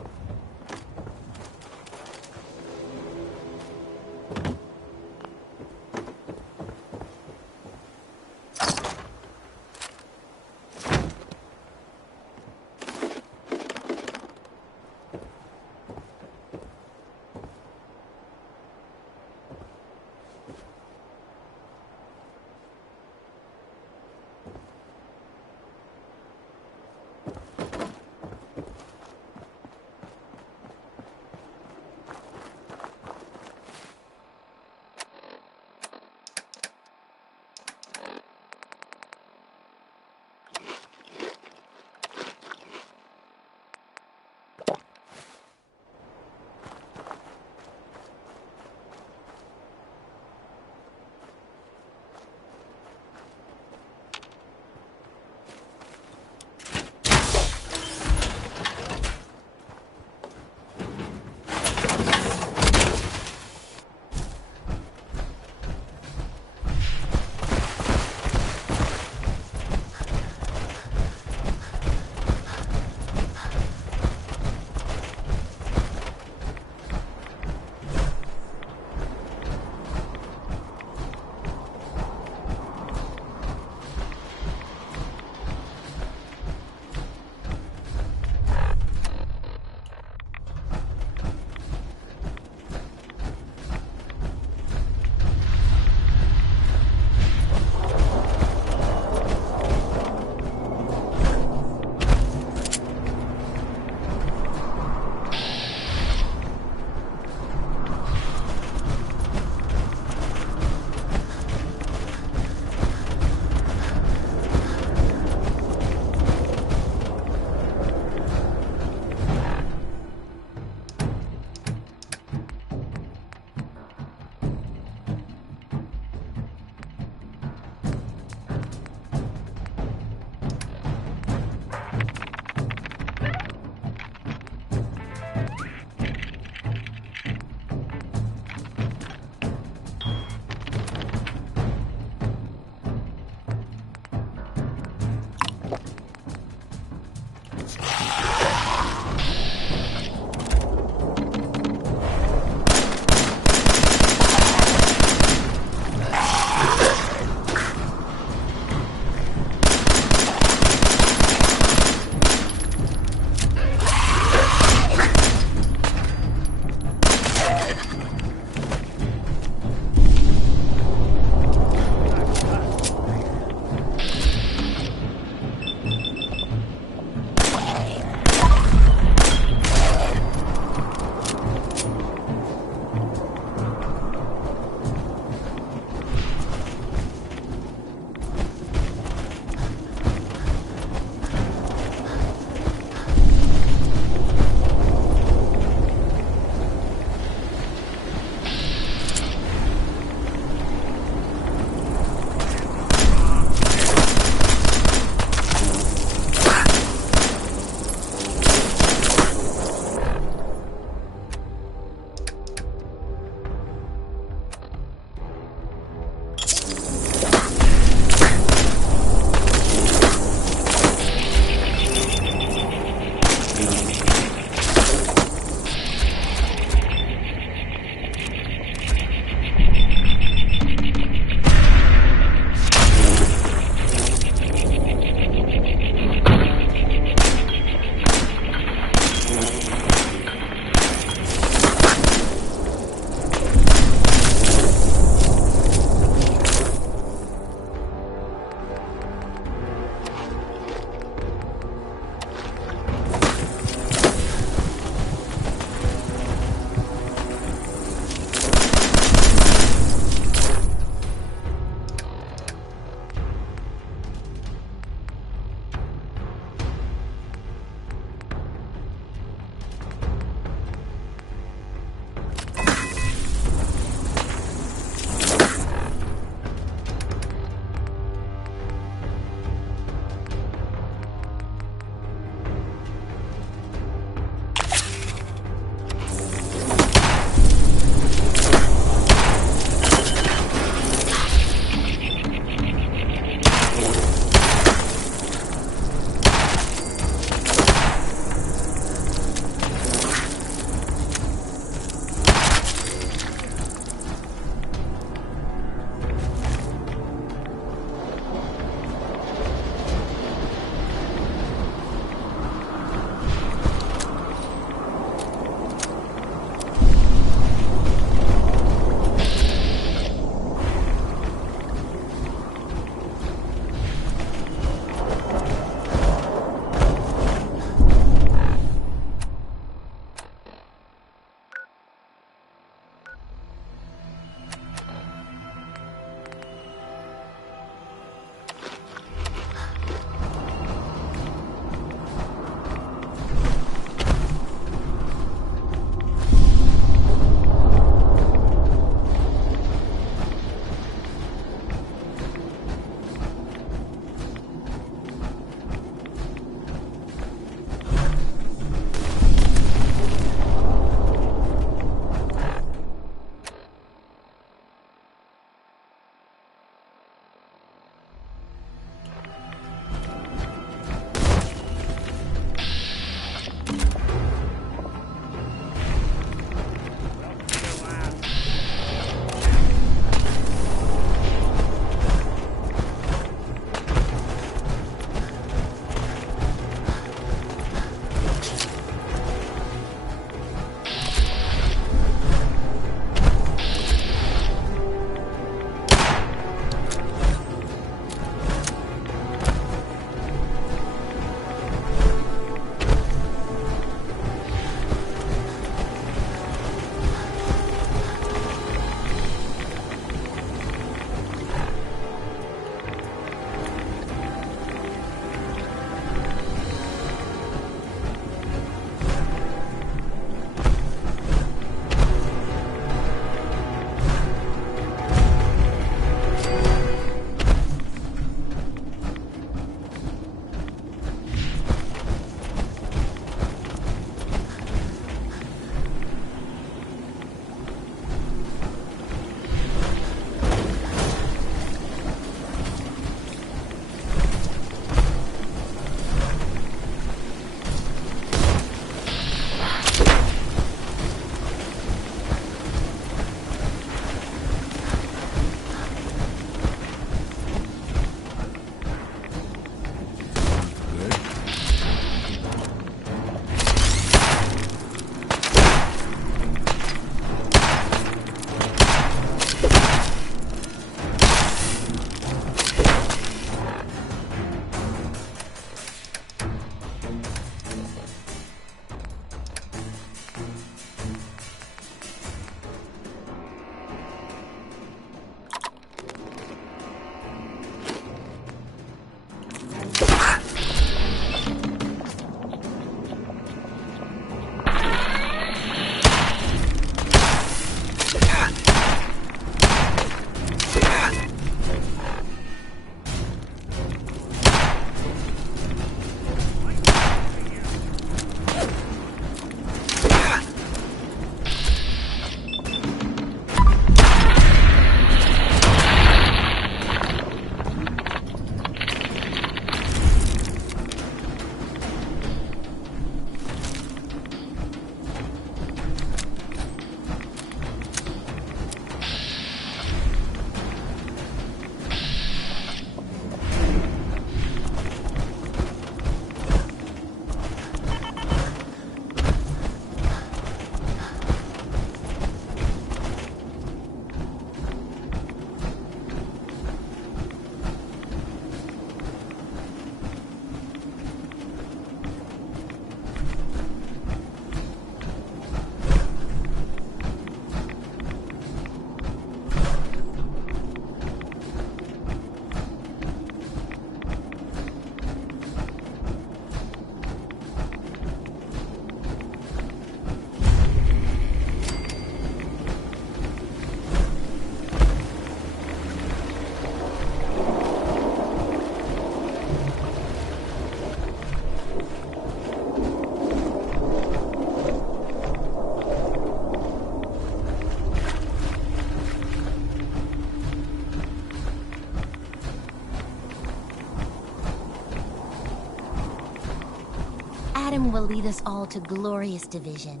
will lead us all to glorious division.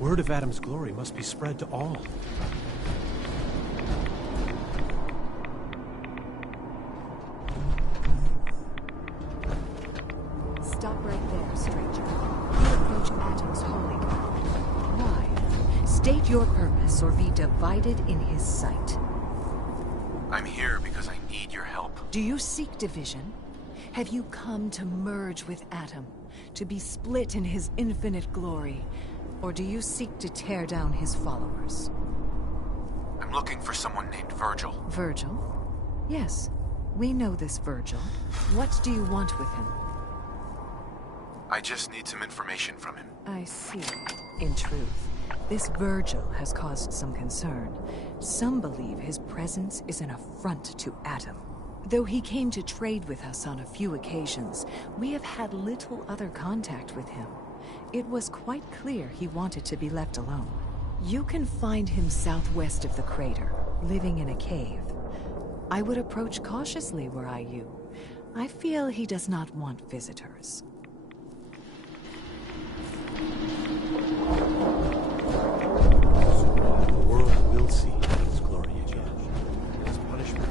Word of Adam's glory must be spread to all. Stop right there, stranger. You approach Adam's holy ground. Why? State your purpose or be divided in his sight. I'm here because I need your help. Do you seek division? Have you come to merge with Adam, to be split in his infinite glory? Or do you seek to tear down his followers? I'm looking for someone named Virgil. Virgil? Yes, we know this Virgil. What do you want with him? I just need some information from him. I see. In truth, this Virgil has caused some concern. Some believe his presence is an affront to Adam. Though he came to trade with us on a few occasions, we have had little other contact with him. It was quite clear he wanted to be left alone. You can find him southwest of the crater, living in a cave. I would approach cautiously were I you. I feel he does not want visitors. The world will see Adam's glory again. His punishment.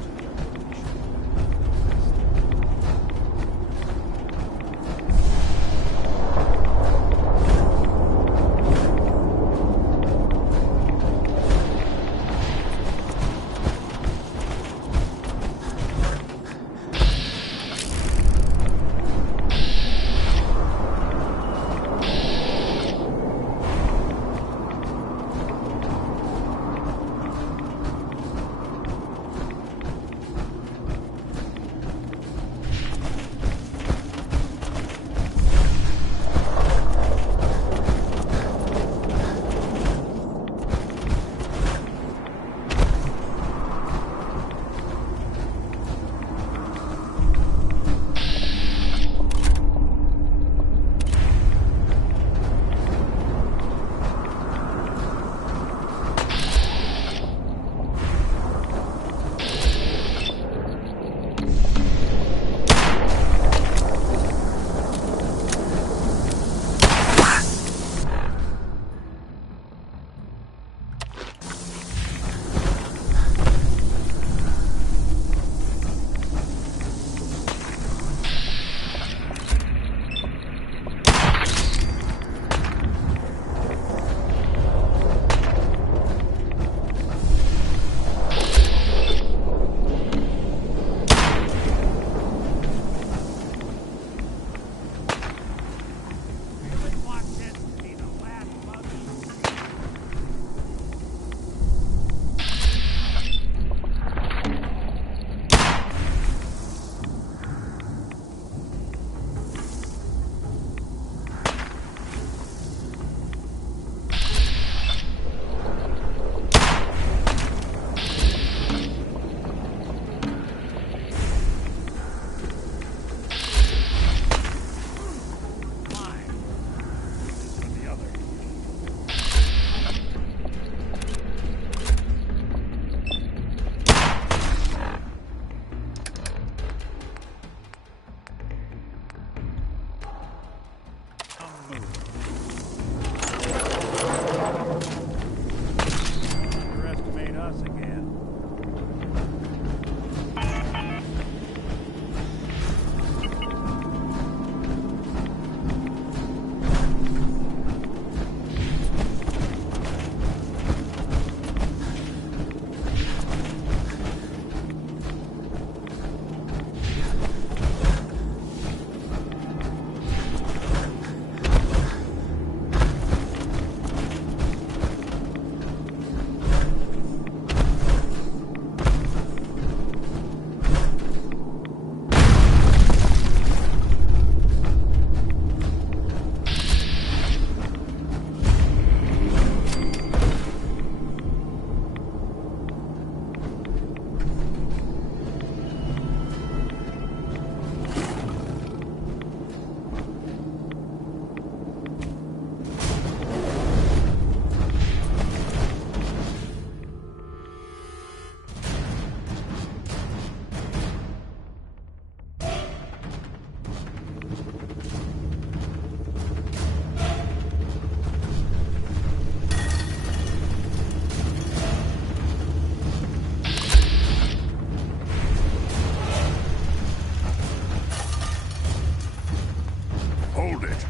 Hold it.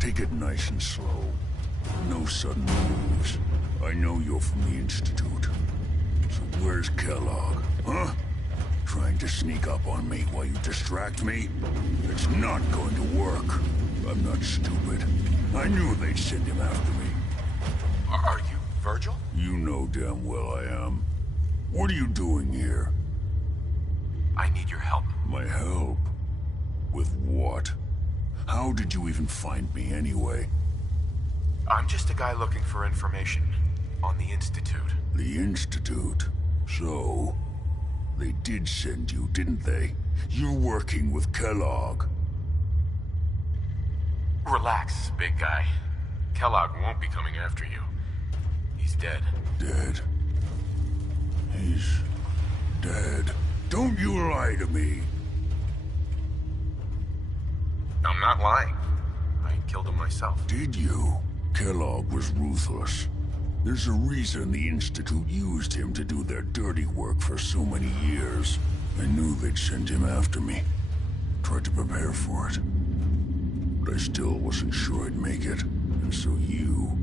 Take it nice and slow. No sudden moves. I know you're from the Institute. So where's Kellogg, huh? Trying to sneak up on me while you distract me? It's not going to work. I'm not stupid. I knew they'd send him after me. Are you Virgil? You know damn well I am. What are you doing here? I need your help. My help? With what? How did you even find me anyway? I'm just a guy looking for information on the Institute. The Institute? So, they did send you, didn't they? You're working with Kellogg. Relax, big guy. Kellogg won't be coming after you. He's dead. Dead? He's dead. Don't you lie to me. I'm not lying. I killed him myself. Did you? Kellogg was ruthless. There's a reason the Institute used him to do their dirty work for so many years. I knew they'd send him after me. Tried to prepare for it. But I still wasn't sure I'd make it. And so you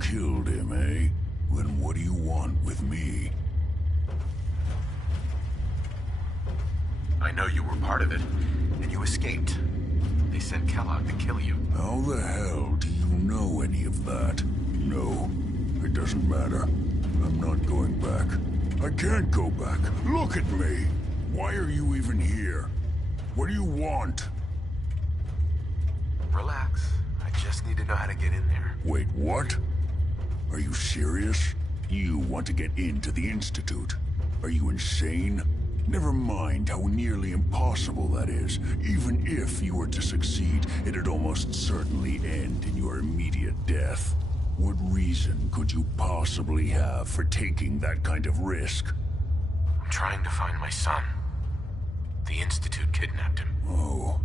killed him, eh? Then what do you want with me? I know you were part of it, and you escaped. They sent Kellogg to kill you. How the hell do you know any of that? No, it doesn't matter. I'm not going back. I can't go back. Look at me! Why are you even here? What do you want? Relax. I just need to know how to get in there. Wait, what? Are you serious? You want to get into the Institute? Are you insane? Never mind how nearly impossible that is. Even if you were to succeed, it'd almost certainly end in your immediate death. What reason could you possibly have for taking that kind of risk? I'm trying to find my son. The Institute kidnapped him. Oh.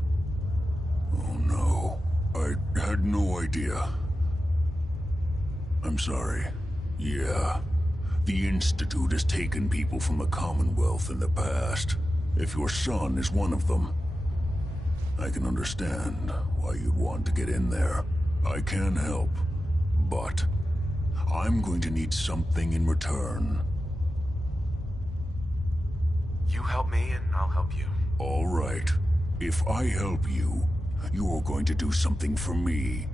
Oh no. I had no idea. I'm sorry. Yeah. The Institute has taken people from the Commonwealth in the past. If your son is one of them, I can understand why you'd want to get in there. I can help, but I'm going to need something in return. You help me and I'll help you. All right. If I help you, you're going to do something for me.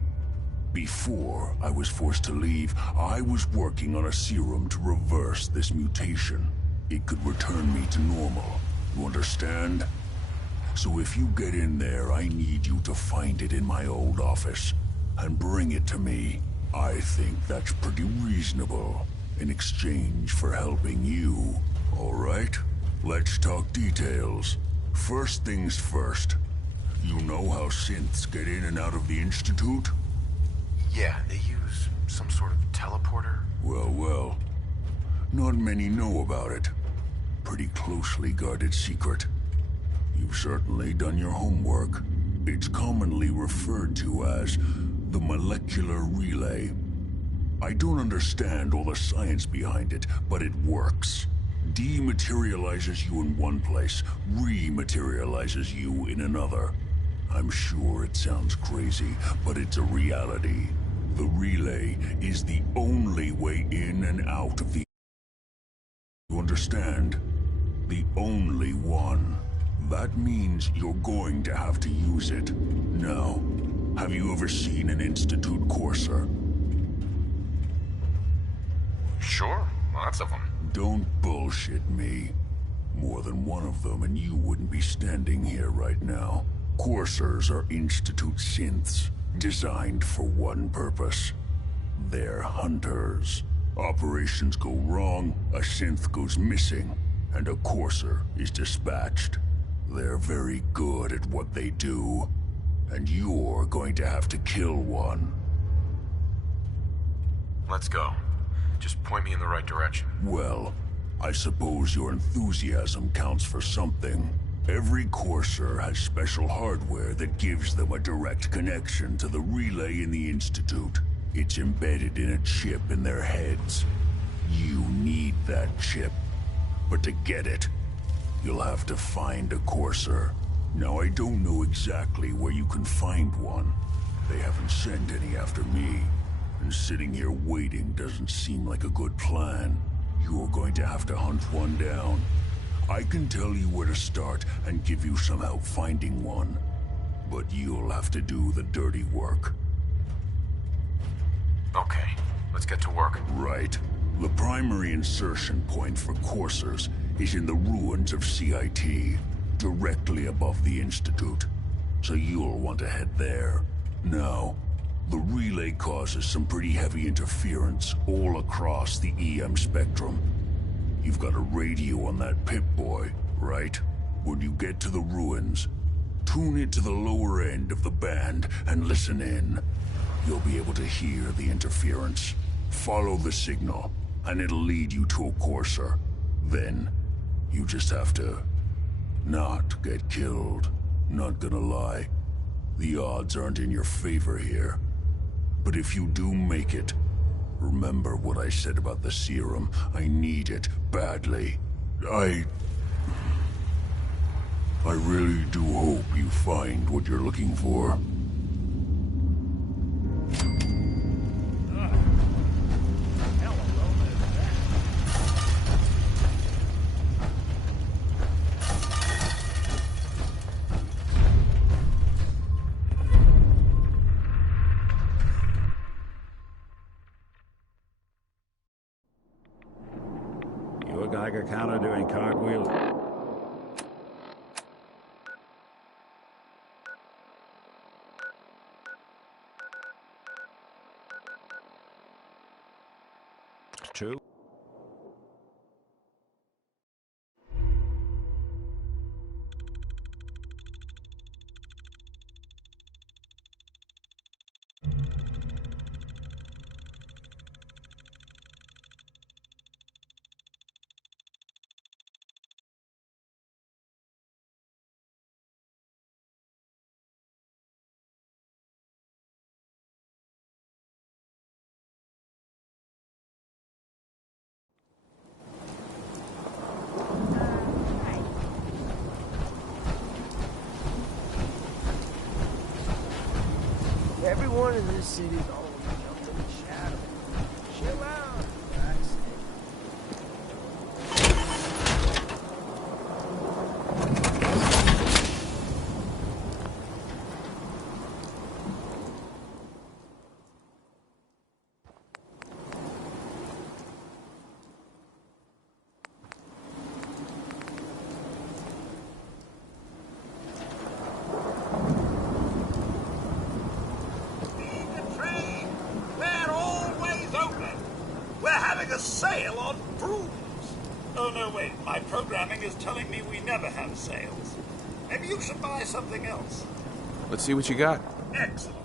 Before I was forced to leave, I was working on a serum to reverse this mutation. It could return me to normal. You understand? So if you get in there, I need you to find it in my old office and bring it to me. I think that's pretty reasonable in exchange for helping you. All right? Let's talk details. First things first. You know how synths get in and out of the Institute? Yeah, they use some sort of teleporter. Well. Not many know about it. Pretty closely guarded secret. You've certainly done your homework. It's commonly referred to as the molecular relay. I don't understand all the science behind it, but it works. Dematerializes you in one place, rematerializes you in another. I'm sure it sounds crazy, but it's a reality. The relay is the only way in and out of the... You understand? The only one. That means you're going to have to use it. Now, have you ever seen an Institute courser? Sure, lots of them. Don't bullshit me. More than one of them and you wouldn't be standing here right now. Coursers are Institute synths, designed for one purpose. They're hunters. Operations go wrong, a synth goes missing, and a courser is dispatched. They're very good at what they do, and you're going to have to kill one. Let's go. Just point me in the right direction. Well, I suppose your enthusiasm counts for something. Every courser has special hardware that gives them a direct connection to the relay in the Institute. It's embedded in a chip in their heads. You need that chip. But to get it, you'll have to find a courser. Now, I don't know exactly where you can find one. They haven't sent any after me. And sitting here waiting doesn't seem like a good plan. You're going to have to hunt one down. I can tell you where to start and give you some help finding one. But you'll have to do the dirty work. Okay, let's get to work. Right. The primary insertion point for coursers is in the ruins of CIT, directly above the Institute. So you'll want to head there. Now, the relay causes some pretty heavy interference all across the EM spectrum. You've got a radio on that Pip-Boy, right? When you get to the ruins, tune it to the lower end of the band and listen in. You'll be able to hear the interference. Follow the signal, and it'll lead you to a courser. Then, you just have to not get killed. Not gonna lie, the odds aren't in your favor here. But if you do make it, remember what I said about the serum. I need it badly. I really do hope you find what you're looking for. You a Geiger counter doing cartwheels? Two. Everyone in this city's always jumped in the shadow. Chill out, for God's sake. We're always open. We're having a sale on brooms. Oh, no, wait. My programming is telling me we never have sales. Maybe you should buy something else. Let's see what you got. Excellent.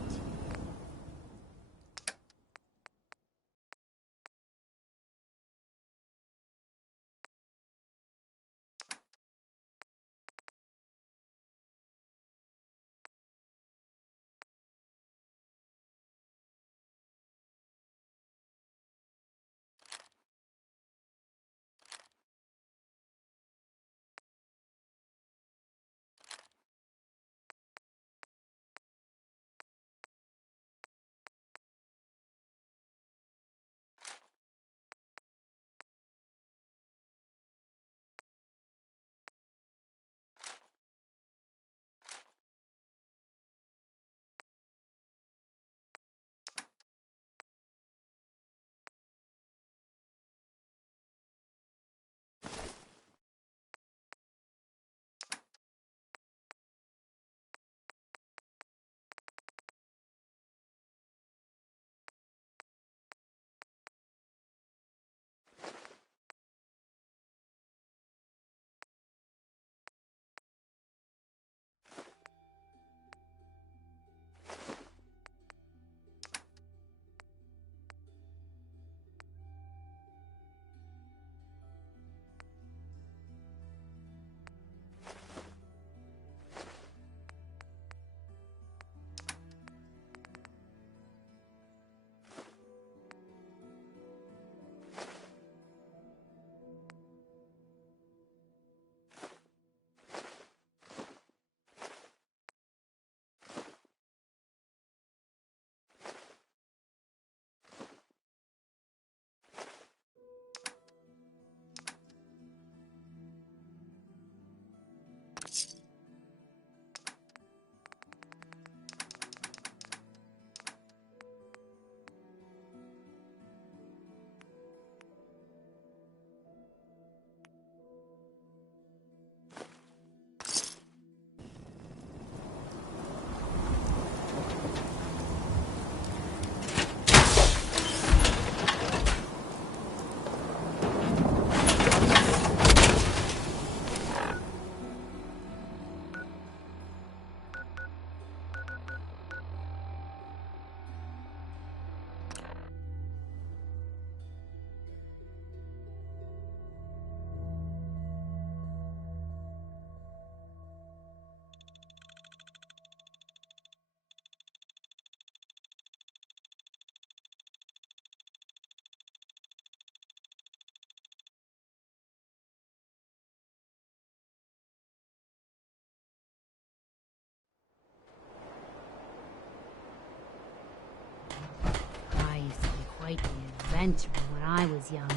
quite the adventure when I was younger.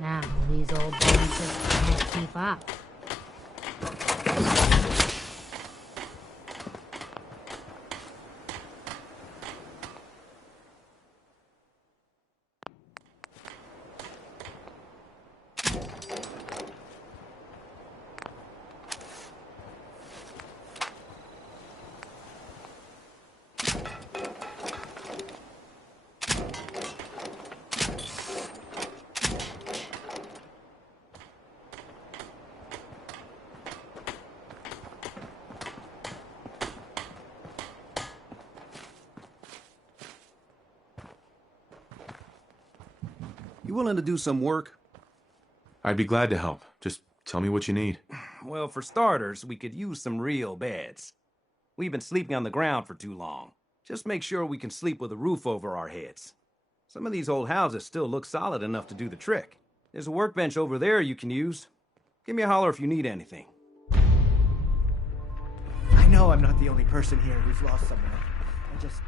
Now these old bones just can't keep up. You willing to do some work? I'd be glad to help. Just tell me what you need. Well, for starters, we could use some real beds. We've been sleeping on the ground for too long. Just make sure we can sleep with a roof over our heads. Some of these old houses still look solid enough to do the trick. There's a workbench over there you can use. Give me a holler if you need anything. I know I'm not the only person here who's lost someone. I just...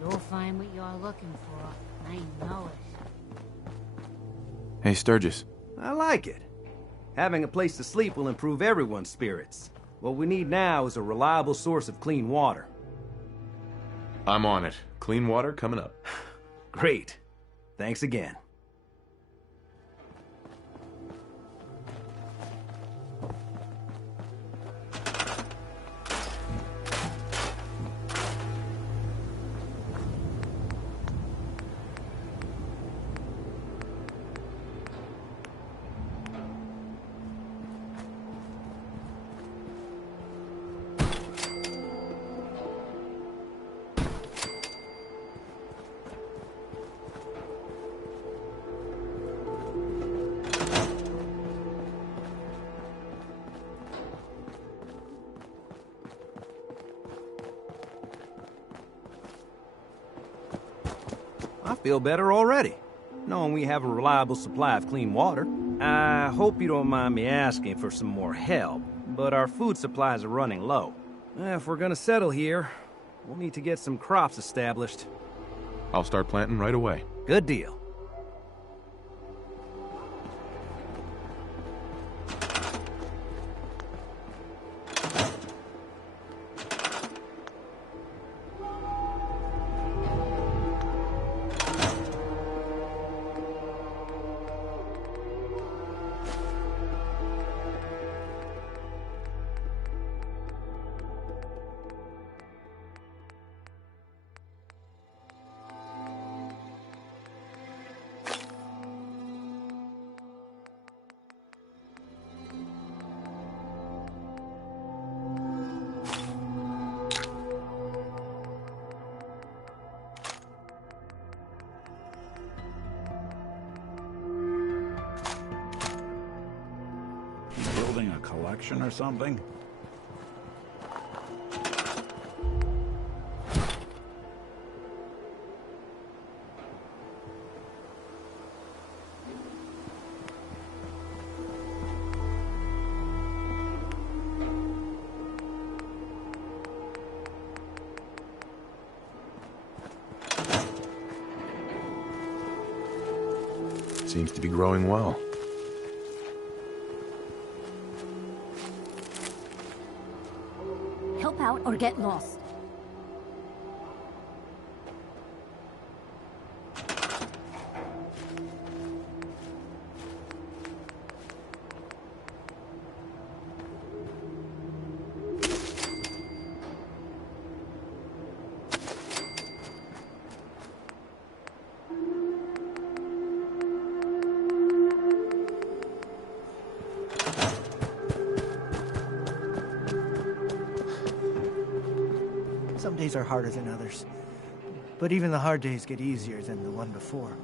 You'll find what you're looking for. I know it. Hey, Sturgis. I like it. Having a place to sleep will improve everyone's spirits. What we need now is a reliable source of clean water. I'm on it. Clean water coming up. Great. Thanks again. I feel better already, knowing we have a reliable supply of clean water. I hope you don't mind me asking for some more help, but our food supplies are running low. If we're gonna settle here, we'll need to get some crops established. I'll start planting right away. Good deal. building a collection or something? Seems to be growing well. Help out or get lost. Some days are harder than others, but even the hard days get easier than the one before.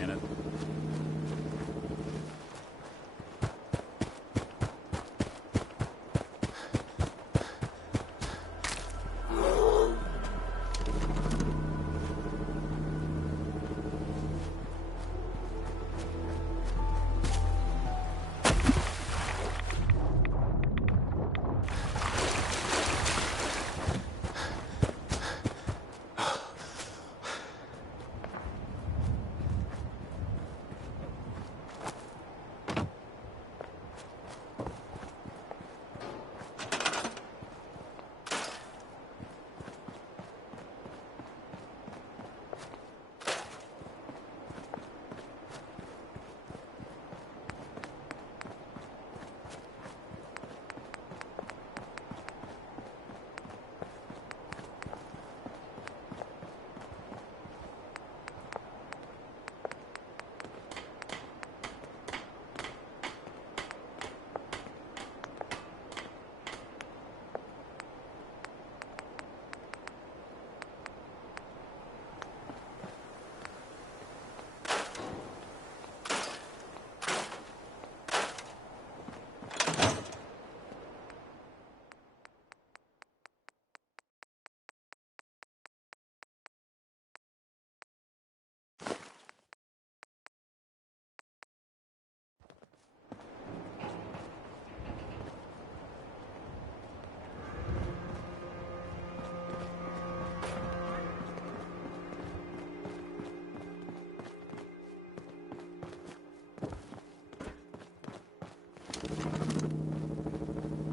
in it.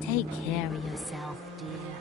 Take care of yourself, dear.